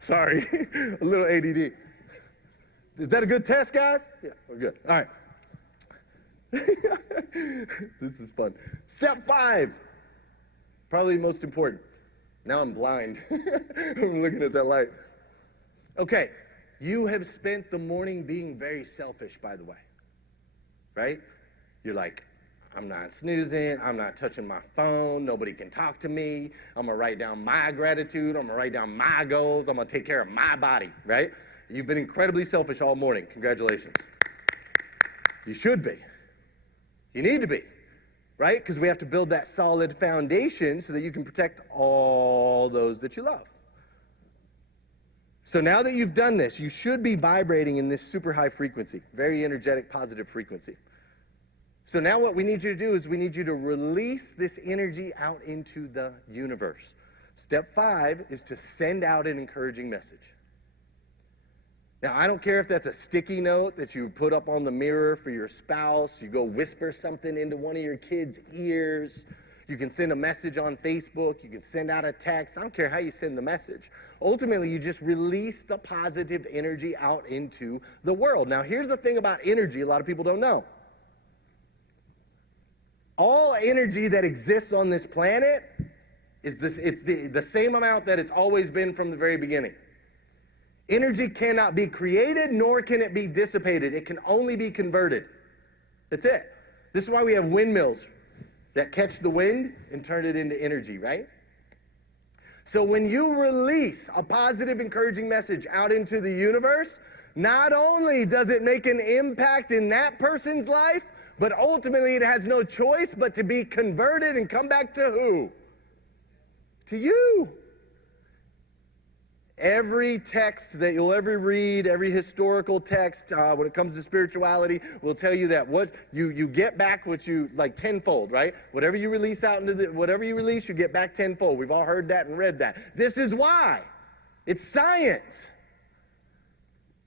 Sorry, a little ADD. Is that a good test, guys? Yeah, we're good. All right. This is fun. Step 5, probably the most important. Now I'm blind. I'm looking at that light. Okay, you have spent the morning being very selfish, by the way, right? You're like, I'm not snoozing, I'm not touching my phone, nobody can talk to me, I'm going to write down my gratitude, I'm going to write down my goals, I'm going to take care of my body, right? You've been incredibly selfish all morning. Congratulations. You should be. You need to be, right? Because we have to build that solid foundation so that you can protect all those that you love. So now that you've done this, you should be vibrating in this super high frequency, very energetic, positive frequency. So now what we need you to do is we need you to release this energy out into the universe. Step 5 is to send out an encouraging message. Now, I don't care if that's a sticky note that you put up on the mirror for your spouse. You go whisper something into one of your kids' ears. You can send a message on Facebook. You can send out a text. I don't care how you send the message. Ultimately, you just release the positive energy out into the world. Now, here's the thing about energy a lot of people don't know. All energy that exists on this planet is it's the same amount that it's always been from the very beginning. Energy cannot be created, nor can it be dissipated. It can only be converted. That's it. This is why we have windmills that catch the wind and turn it into energy, right? So when you release a positive, encouraging message out into the universe, not only does it make an impact in that person's life, but ultimately it has no choice but to be converted and come back to who? To you. Every text that you'll ever read, every historical text when it comes to spirituality will tell you that what you get back what you like tenfold, right? Whatever you release out into whatever you release, you get back tenfold. We've all heard that and read that. This is why. It's science.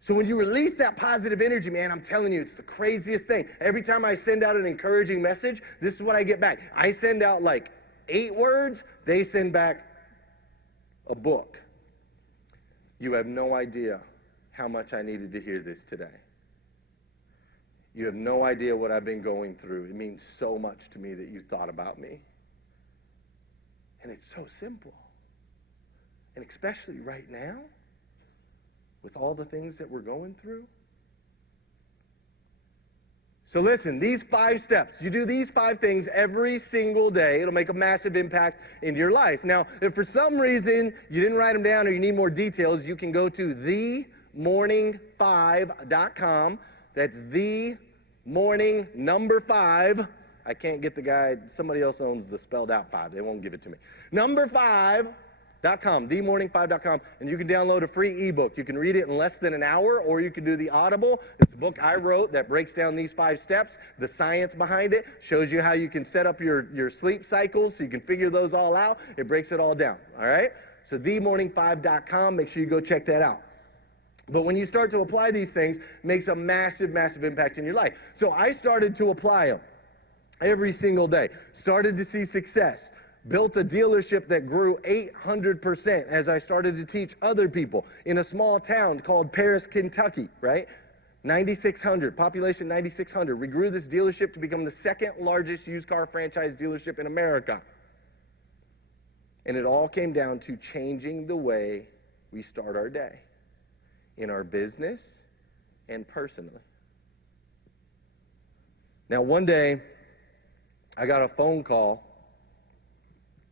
So when you release that positive energy, man, I'm telling you, it's the craziest thing. Every time I send out an encouraging message, this is what I get back. I send out like 8 words, they send back a book. You have no idea how much I needed to hear this today. You have no idea what I've been going through. It means so much to me that you thought about me. And it's so simple. And especially right now, with all the things that we're going through. So listen, these 5 steps, you do these 5 things every single day, it'll make a massive impact in your life. Now, if for some reason you didn't write them down or you need more details, you can go to themorning5.com. That's themorning5. I can't get the guy, somebody else owns the spelled out 5. They won't give it to me. Number 5.com, themorning5.com, and you can download a free ebook. You can read it in less than an hour, or you can do the Audible. It's a book I wrote that breaks down these 5 steps, the science behind it, shows you how you can set up your sleep cycles so you can figure those all out. It breaks it all down, all right? So themorning5.com, make sure you go check that out. But when you start to apply these things, it makes a massive, massive impact in your life. So I started to apply them every single day, started to see success. Built a dealership that grew 800% as I started to teach other people in a small town called Paris, Kentucky, right? 9,600, population 9,600. We grew this dealership to become the 2nd largest used car franchise dealership in America. And it all came down to changing the way we start our day in our business and personally. Now, one day, I got a phone call.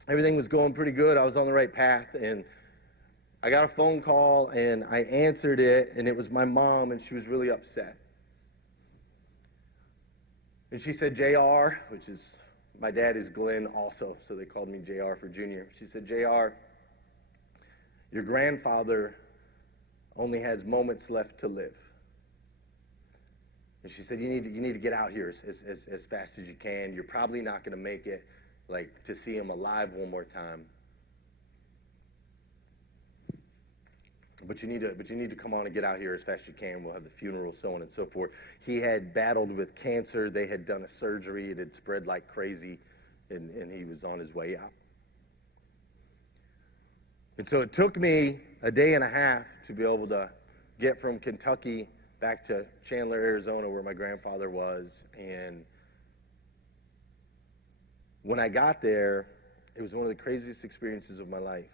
Everything was going pretty good. I was on the right path, and I got a phone call, and I answered it, and it was my mom, and she was really upset. And she said, JR, which is, my dad is Glenn also, so they called me JR for Junior. She said, JR, your grandfather only has moments left to live. And she said, you need to get out here as fast as you can. You're probably not going to make it, like, to see him alive one more time. But you need to come on and get out here as fast as you can. We'll have the funeral, so on and so forth. He had battled with cancer. They had done a surgery. It had spread like crazy, and he was on his way out. And so it took me a day and a half to be able to get from Kentucky back to Chandler, Arizona, where my grandfather was. And when I got there, it was one of the craziest experiences of my life.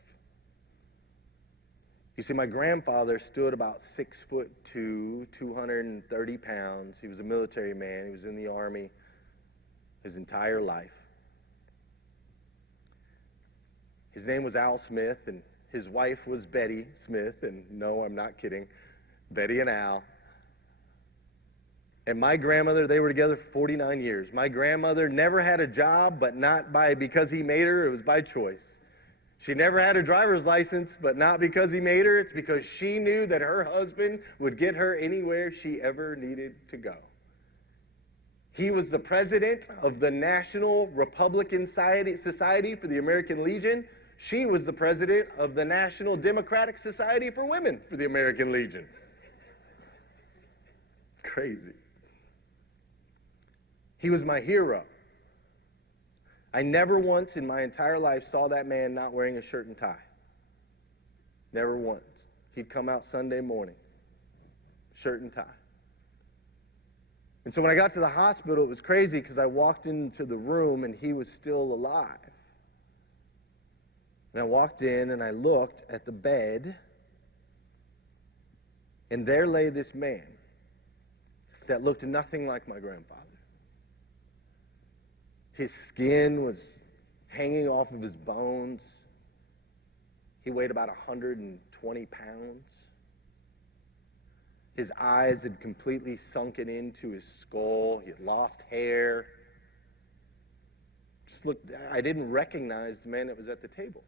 You see, my grandfather stood about 6'2", 230 pounds. He was a military man. He was in the Army his entire life. His name was Al Smith, and his wife was Betty Smith. And no, I'm not kidding. Betty and Al. And my grandmother, they were together for 49 years. My grandmother never had a job, but not because he made her. It was by choice. She never had a driver's license, but not because he made her. It's because she knew that her husband would get her anywhere she ever needed to go. He was the president of the National Republican Society for the American Legion. She was the president of the National Democratic Society for Women for the American Legion. Crazy. He was my hero. I never once in my entire life saw that man not wearing a shirt and tie. Never once. He'd come out Sunday morning, shirt and tie. And so when I got to the hospital, it was crazy because I walked into the room and he was still alive. And I walked in and I looked at the bed, and there lay this man that looked nothing like my grandfather. His skin was hanging off of his bones. He weighed about 120 pounds. His eyes had completely sunken into his skull. He had lost hair. Just looked, I didn't recognize the man that was at the table.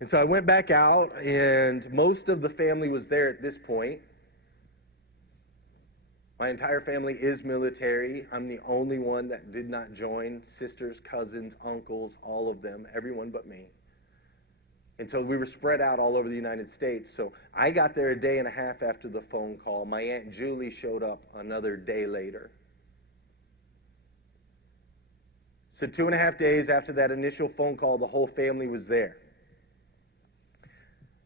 And so I went back out, and most of the family was there at this point. My entire family is military. I'm the only one that did not join. Sisters, cousins, uncles, all of them, everyone but me. And so we were spread out all over the United States. So I got there a day and a half after the phone call. My Aunt Julie showed up another day later. So 2.5 days after that initial phone call, the whole family was there.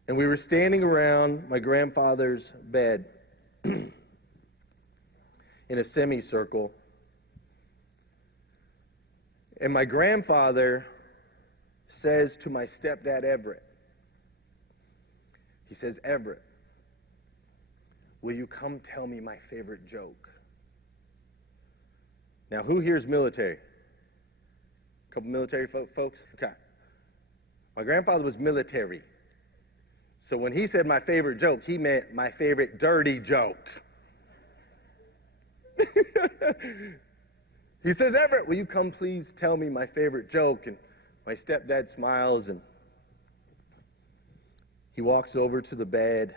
And we were standing around my grandfather's bed in a semicircle. And my grandfather says to my stepdad, Everett, he says, Everett, will you come tell me my favorite joke? Now, who here is military? A couple military folks? Okay. My grandfather was military. So when he said my favorite joke, he meant my favorite dirty joke. He says, Everett, will you come please tell me my favorite joke? And my stepdad smiles and he walks over to the bed.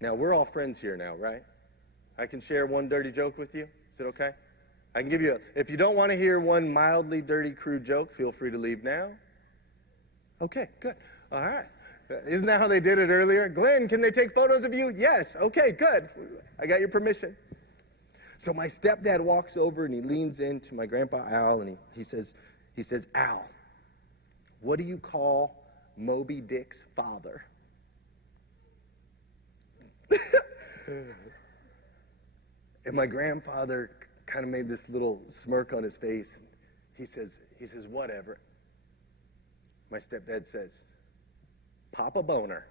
Now, we're all friends here now, right? I can share one dirty joke with you. Is it okay? I can give you if you don't want to hear one mildly dirty, crude joke, feel free to leave now. Okay, good. All right. Isn't that how they did it earlier? Glenn, can they take photos of you? Yes. Okay, good. I got your permission. So my stepdad walks over and he leans into my grandpa Al and he says, Al, what do you call Moby Dick's father? And my grandfather kind of made this little smirk on his face. He says, whatever. My stepdad says, Papa Boner.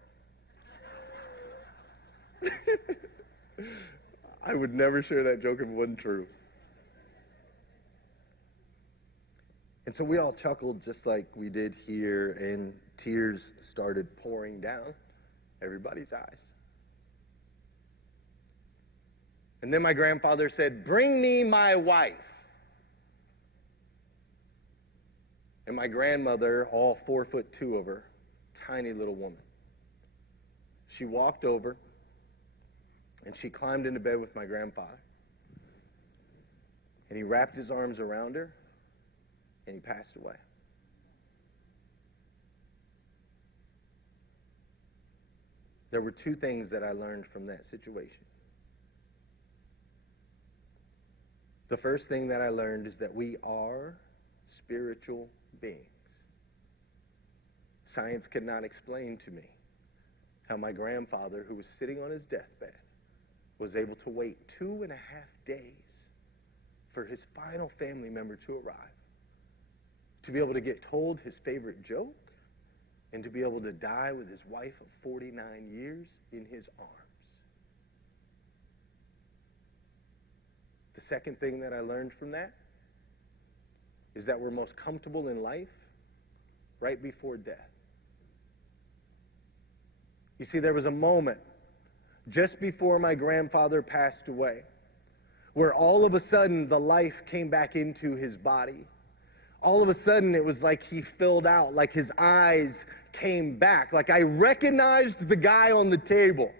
I would never share that joke if it wasn't true. And so we all chuckled just like we did here, and tears started pouring down everybody's eyes. And then my grandfather said, bring me my wife. And my grandmother, all 4'2" of her, tiny little woman, she walked over and she climbed into bed with my grandfather. And he wrapped his arms around her and he passed away. There were two things that I learned from that situation. The first thing that I learned is that we are spiritual beings. Science could not explain to me how my grandfather, who was sitting on his deathbed, was able to wait 2.5 days for his final family member to arrive, to be able to get told his favorite joke, and to be able to die with his wife of 49 years in his arms. The second thing that I learned from that is that we're most comfortable in life right before death. You see, there was a moment just before my grandfather passed away where all of a sudden the life came back into his body. All of a sudden it was like he filled out, like his eyes came back, like I recognized the guy on the table.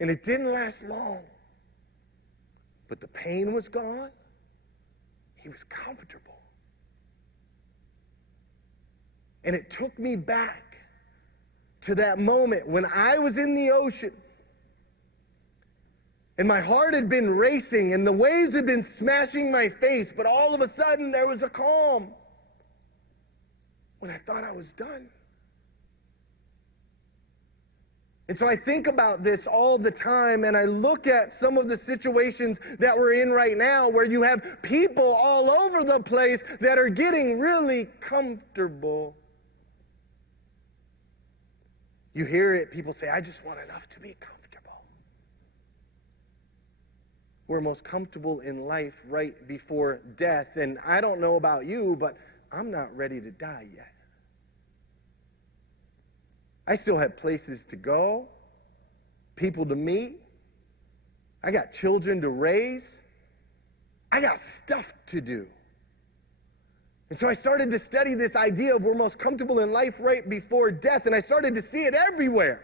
And it didn't last long. But the pain was gone. He was comfortable. And it took me back to that moment when I was in the ocean and my heart had been racing and the waves had been smashing my face, but all of a sudden there was a calm when I thought I was done. And so I think about this all the time, and I look at some of the situations that we're in right now where you have people all over the place that are getting really comfortable. You hear it, people say, I just want enough to be comfortable. We're most comfortable in life right before death, and I don't know about you, but I'm not ready to die yet. I still have places to go, people to meet. I got children to raise. I got stuff to do. And so I started to study this idea of we're most comfortable in life right before death, and I started to see it everywhere.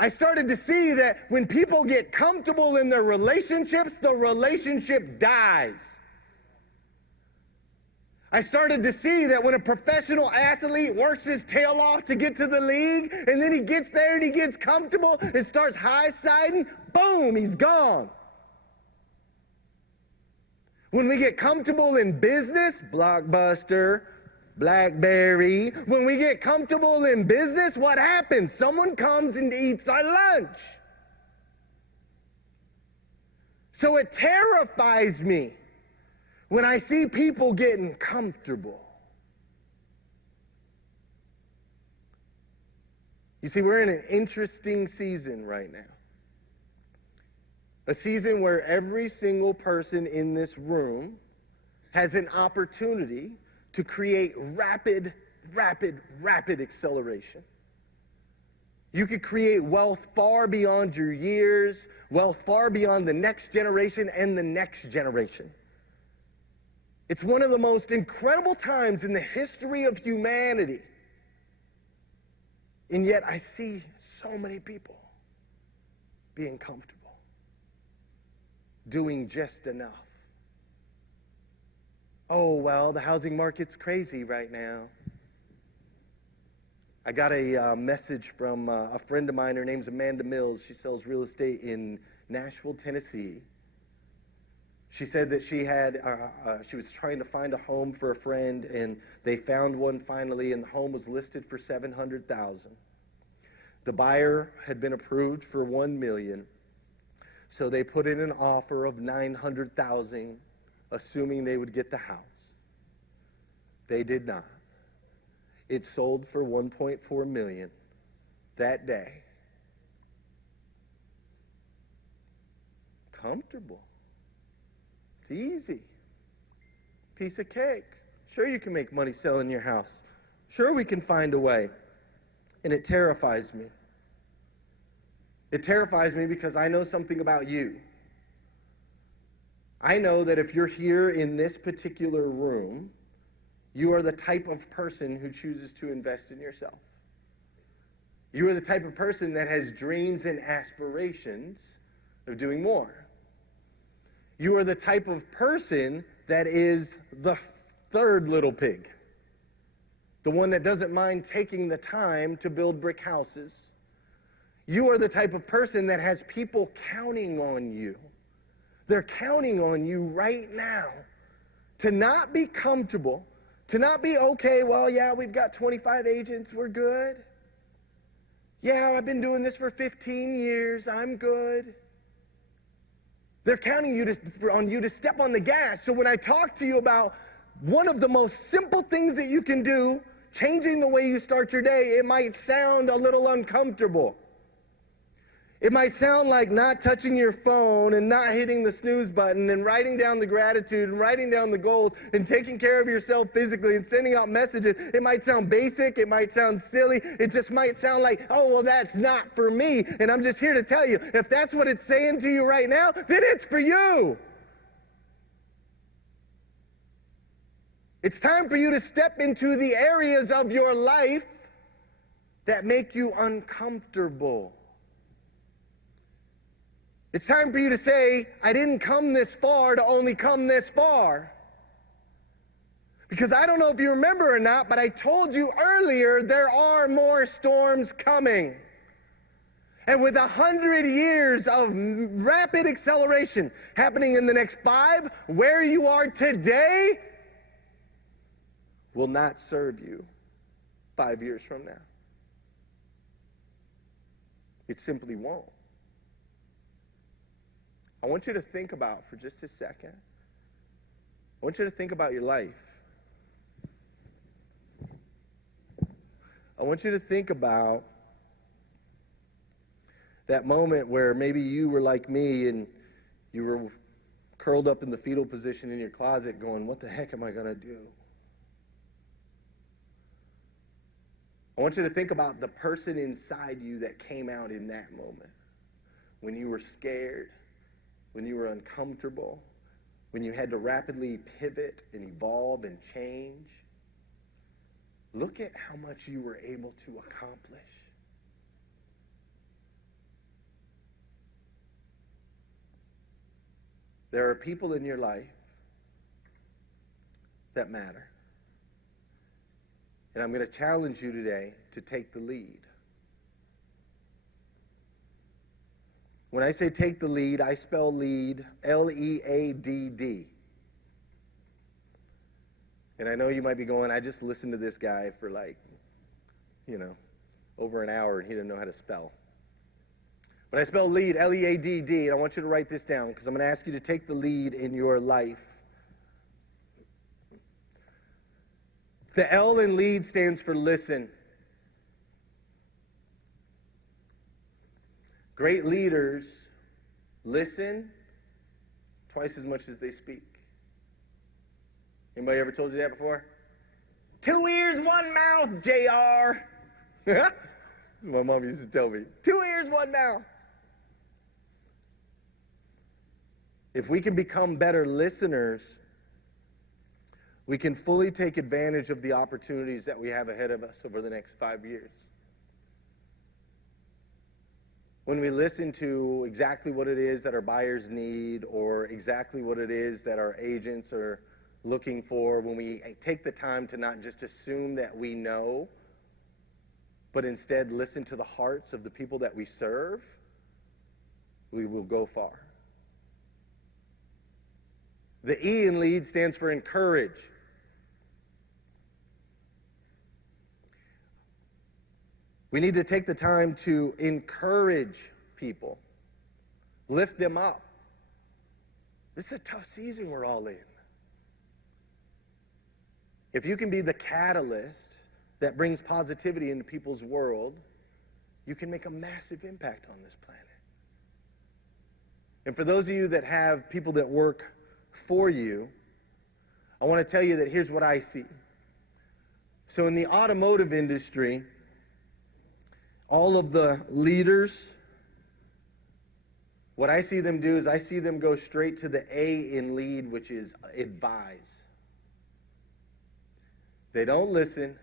I started to see that when people get comfortable in their relationships, the relationship dies. I started to see that when a professional athlete works his tail off to get to the league, and then he gets there and he gets comfortable and starts high-siding, boom, he's gone. When we get comfortable in business, Blockbuster, BlackBerry, when we get comfortable in business, what happens? Someone comes and eats our lunch. So it terrifies me when I see people getting comfortable. You see, we're in an interesting season right now. A season where every single person in this room has an opportunity to create rapid acceleration. You could create wealth far beyond your years, wealth far beyond the next generation and the next generation. It's one of the most incredible times in the history of humanity. And yet I see so many people being comfortable, doing just enough. Oh, well, the housing market's crazy right now. I got a message from a friend of mine. Her name's Amanda Mills. She sells real estate in Nashville, Tennessee. She said that she was trying to find a home for a friend, and they found one finally, and the home was listed for $700,000. The buyer had been approved for $1 million, so they put in an offer of $900,000, assuming they would get the house. They did not. It sold for $1.4 million that day. Comfortable. It's easy. Piece of cake. Sure, you can make money selling your house. Sure, we can find a way. And it terrifies me. It terrifies me because I know something about you. I know that if you're here in this particular room, you are the type of person who chooses to invest in yourself. You are the type of person that has dreams and aspirations of doing more. You are the type of person that is the third little pig. The one that doesn't mind taking the time to build brick houses. You are the type of person that has people counting on you. They're counting on you right now to not be comfortable, to not be, okay, well, yeah, we've got 25 agents, we're good. Yeah, I've been doing this for 15 years, I'm good. They're counting on you to step on the gas. So when I talk to you about one of the most simple things that you can do, changing the way you start your day, it might sound a little uncomfortable. It might sound like not touching your phone and not hitting the snooze button and writing down the gratitude and writing down the goals and taking care of yourself physically and sending out messages. It might sound basic. It might sound silly. It just might sound like, oh, well, that's not for me. And I'm just here to tell you, if that's what it's saying to you right now, then it's for you. It's time for you to step into the areas of your life that make you uncomfortable. It's time for you to say, I didn't come this far to only come this far. Because I don't know if you remember or not, but I told you earlier there are more storms coming. And with 100 years of rapid acceleration happening in the next 5, where you are today will not serve you 5 years from now. It simply won't. I want you to think about, for just a second, I want you to think about your life. I want you to think about that moment where maybe you were like me and you were curled up in the fetal position in your closet going, what the heck am I going to do? I want you to think about the person inside you that came out in that moment. When you were scared, when you were uncomfortable, when you had to rapidly pivot and evolve and change. Look at how much you were able to accomplish. There are people in your life that matter. And I'm going to challenge you today to take the lead. When I say take the lead, I spell lead, L-E-A-D-D. And I know you might be going, I just listened to this guy for over an hour and he didn't know how to spell. But I spell lead, L-E-A-D-D, and I want you to write this down because I'm going to ask you to take the lead in your life. The L in lead stands for listen. Great leaders listen twice as much as they speak. Anybody ever told you that before? 2 ears, 1 mouth, JR. My mom used to tell me. 2 ears, 1 mouth. If we can become better listeners, we can fully take advantage of the opportunities that we have ahead of us over the next 5 years. When we listen to exactly what it is that our buyers need or exactly what it is that our agents are looking for, when we take the time to not just assume that we know, but instead listen to the hearts of the people that we serve, we will go far. The E in lead stands for encourage. We need to take the time to encourage people, lift them up. This is a tough season we're all in. If you can be the catalyst that brings positivity into people's world, you can make a massive impact on this planet. And for those of you that have people that work for you, I want to tell you that here's what I see. So in the automotive industry, all of the leaders, what I see them do is I see them go straight to the A in lead, which is advise. They don't listen,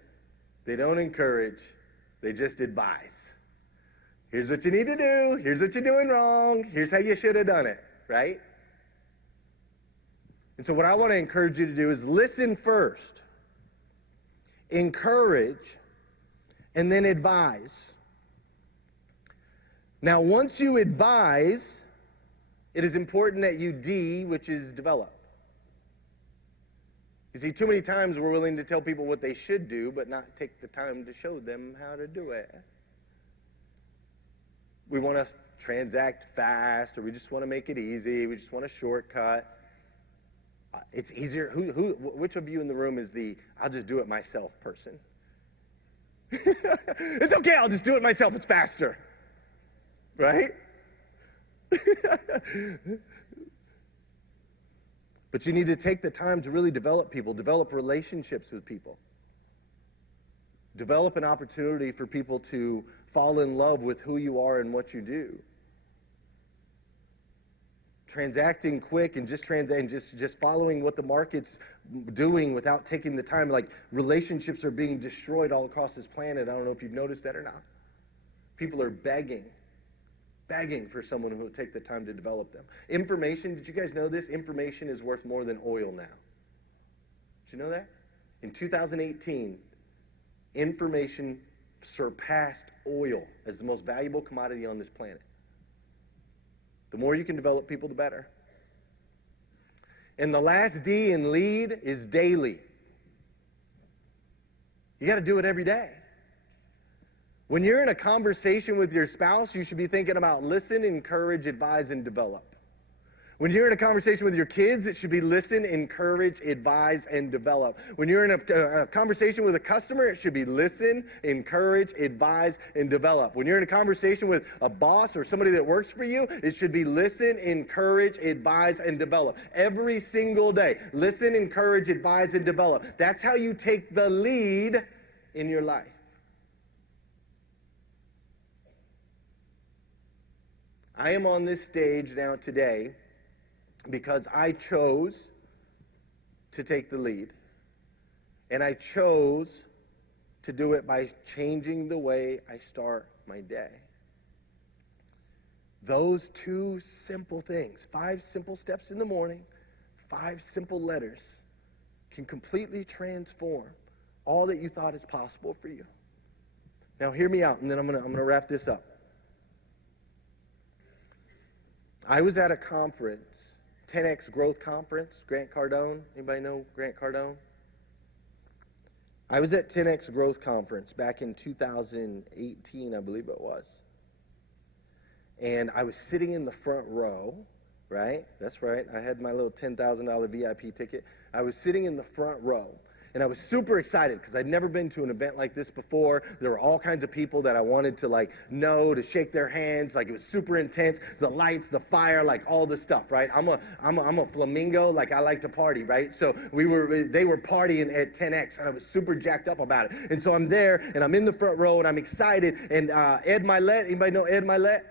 they don't encourage, they just advise. Here's what you need to do, here's what you're doing wrong, here's how you should have done it, right? And so what I want to encourage you to do is listen first, encourage, and then advise. Now, once you advise, it is important that you D, which is develop. You see, too many times we're willing to tell people what they should do, but not take the time to show them how to do it. We want to transact fast, or we just want to make it easy. We just want a shortcut. It's easier. Which of you in the room is the I'll just do it myself person? It's okay, I'll just do it myself. It's faster. Right? But you need to take the time to really develop people, develop relationships with people. Develop an opportunity for people to fall in love with who you are and what you do. Transacting quick and just following what the market's doing without taking the time, like relationships are being destroyed all across this planet. I don't know if you've noticed that or not. People are begging for someone who will take the time to develop them. Information, did you guys know this? Information is worth more than oil now. Did you know that? In 2018, information surpassed oil as the most valuable commodity on this planet. The more you can develop people, the better. And the last D in lead is daily. You got to do it every day. When you're in a conversation with your spouse, you should be thinking about listen, encourage, advise, and develop. When you're in a conversation with your kids, it should be listen, encourage, advise, and develop. When you're in a conversation with a customer, it should be listen, encourage, advise, and develop. When you're in a conversation with a boss or somebody that works for you, it should be listen, encourage, advise, and develop. Every single day, listen, encourage, advise, and develop. That's how you take the lead in your life. I am on this stage now today because I chose to take the lead. And I chose to do it by changing the way I start my day. Those 2 simple things, 5 simple steps in the morning, 5 simple letters, can completely transform all that you thought is possible for you. Now hear me out, and then I'm gonna wrap this up. I was at a conference, 10X Growth Conference, Grant Cardone. Anybody know Grant Cardone? I was at 10X Growth Conference back in 2018, I believe it was. And I was sitting in the front row, right? That's right. I had my little $10,000 VIP ticket. I was sitting in the front row. And I was super excited because I'd never been to an event like this before. There were all kinds of people that I wanted to like know, to shake their hands. Like it was super intense. The lights, the fire, like all the stuff, right? I'm a flamingo. Like I like to party, right? So they were partying at 10X, and I was super jacked up about it. And so I'm there, and I'm in the front row, and I'm excited. And Ed Milet, anybody know Ed Milet?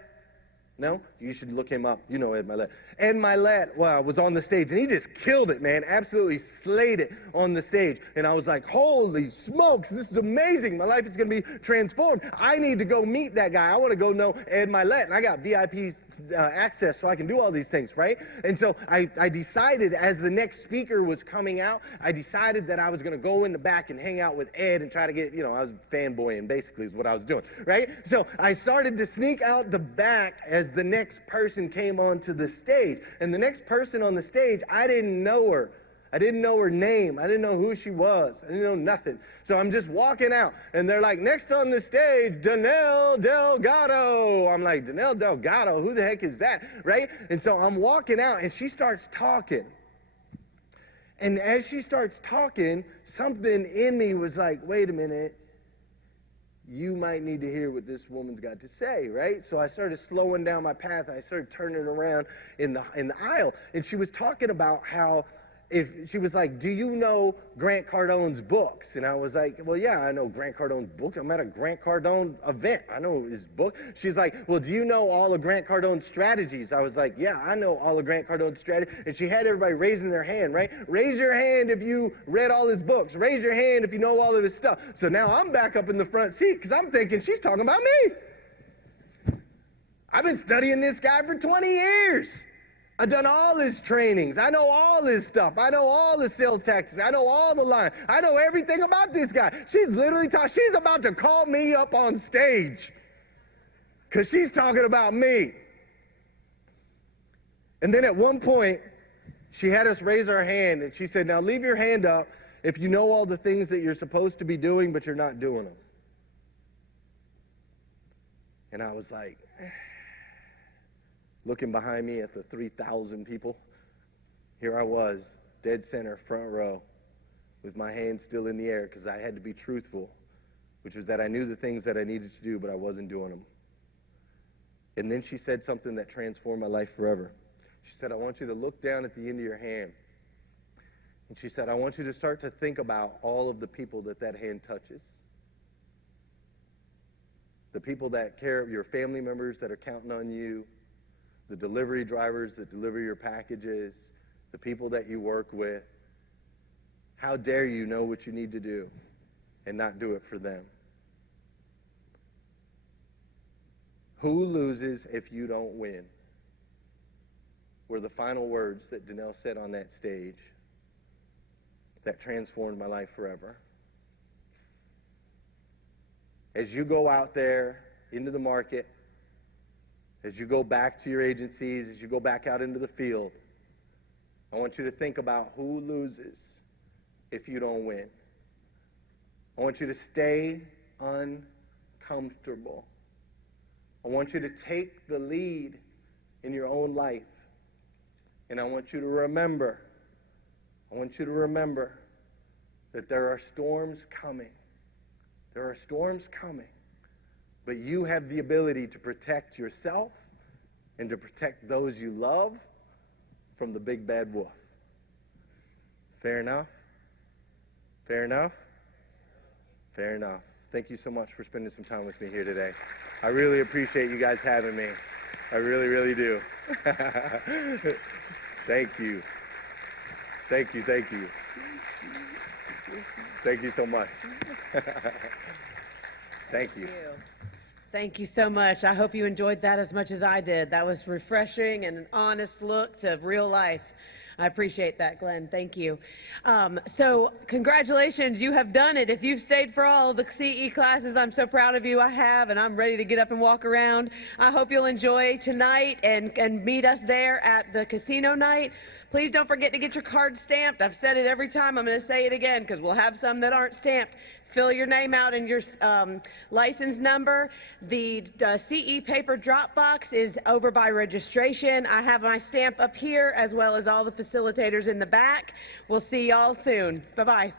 No? You should look him up. You know Ed Milet. Ed Milet was on the stage, and he just killed it, man. Absolutely slayed it on the stage. And I was like, holy smokes, this is amazing. My life is going to be transformed. I need to go meet that guy. I want to go know Ed Milet. And I got VIP access so I can do all these things, right? And so I decided, as the next speaker was coming out, I decided that I was going to go in the back and hang out with Ed and try to get, I was fanboying, basically, is what I was doing, right? So I started to sneak out the back as the next person came onto the stage. And the next person on the stage, I didn't know her. I didn't know her name. I didn't know who she was. I didn't know nothing. So I'm just walking out, and they're like, next on the stage, Danelle Delgado. I'm like, Danelle Delgado? Who the heck is that, right? And so I'm walking out, and she starts talking. And as she starts talking, something in me was like, wait a minute. You might need to hear what this woman's got to say, right? So I started slowing down my path. I started turning around in the aisle, and she was talking about how, she was like, do you know Grant Cardone's books? And I was like, well, yeah, I know Grant Cardone's book. I'm at a Grant Cardone event. I know his book. She's like, well, do you know all of Grant Cardone's strategies? I was like, yeah, I know all of Grant Cardone's strategies. And she had everybody raising their hand, right? Raise your hand if you read all his books. Raise your hand if you know all of his stuff. So now I'm back up in the front seat because I'm thinking she's talking about me. I've been studying this guy for 20 years. I've done all his trainings. I know all his stuff. I know all the sales tactics. I know all the lines. I know everything about this guy. She's literally she's about to call me up on stage because she's talking about me. And then at one point, she had us raise our hand, and she said, now leave your hand up if you know all the things that you're supposed to be doing, but you're not doing them. And I was like, looking behind me at the 3,000 people, here I was, dead center, front row, with my hands still in the air because I had to be truthful, which was that I knew the things that I needed to do, but I wasn't doing them. And then she said something that transformed my life forever. She said, I want you to look down at the end of your hand. And she said, I want you to start to think about all of the people that hand touches. The people that care, your family members that are counting on you, the delivery drivers that deliver your packages, the people that you work with. How dare you know what you need to do and not do it for them? Who loses if you don't win? Were the final words that Danelle said on that stage that transformed my life forever. As you go out there into the market, as you go back to your agencies, as you go back out into the field, I want you to think about who loses if you don't win. I want you to stay uncomfortable. I want you to take the lead in your own life. And I want you to remember that there are storms coming. There are storms coming. But you have the ability to protect yourself and to protect those you love from the big bad wolf. Fair enough? Fair enough? Fair enough. Thank you so much for spending some time with me here today. I really appreciate you guys having me. I really, really do. Thank you. Thank you, thank you. Thank you so much. Thank you. Thank you so much. I hope you enjoyed that as much as I did. That was refreshing and an honest look to real life. I appreciate that, Glenn. Thank you. So congratulations, you have done it. If you've stayed for all the CE classes, I'm so proud of you. I have, and I'm ready to get up and walk around. I hope you'll enjoy tonight and meet us there at the casino night. Please don't forget to get your card stamped. I've said it every time. I'm going to say it again because we'll have some that aren't stamped. Fill your name out and your license number. The CE paper drop box is over by registration. I have my stamp up here as well as all the facilitators in the back. We'll see y'all soon. Bye-bye.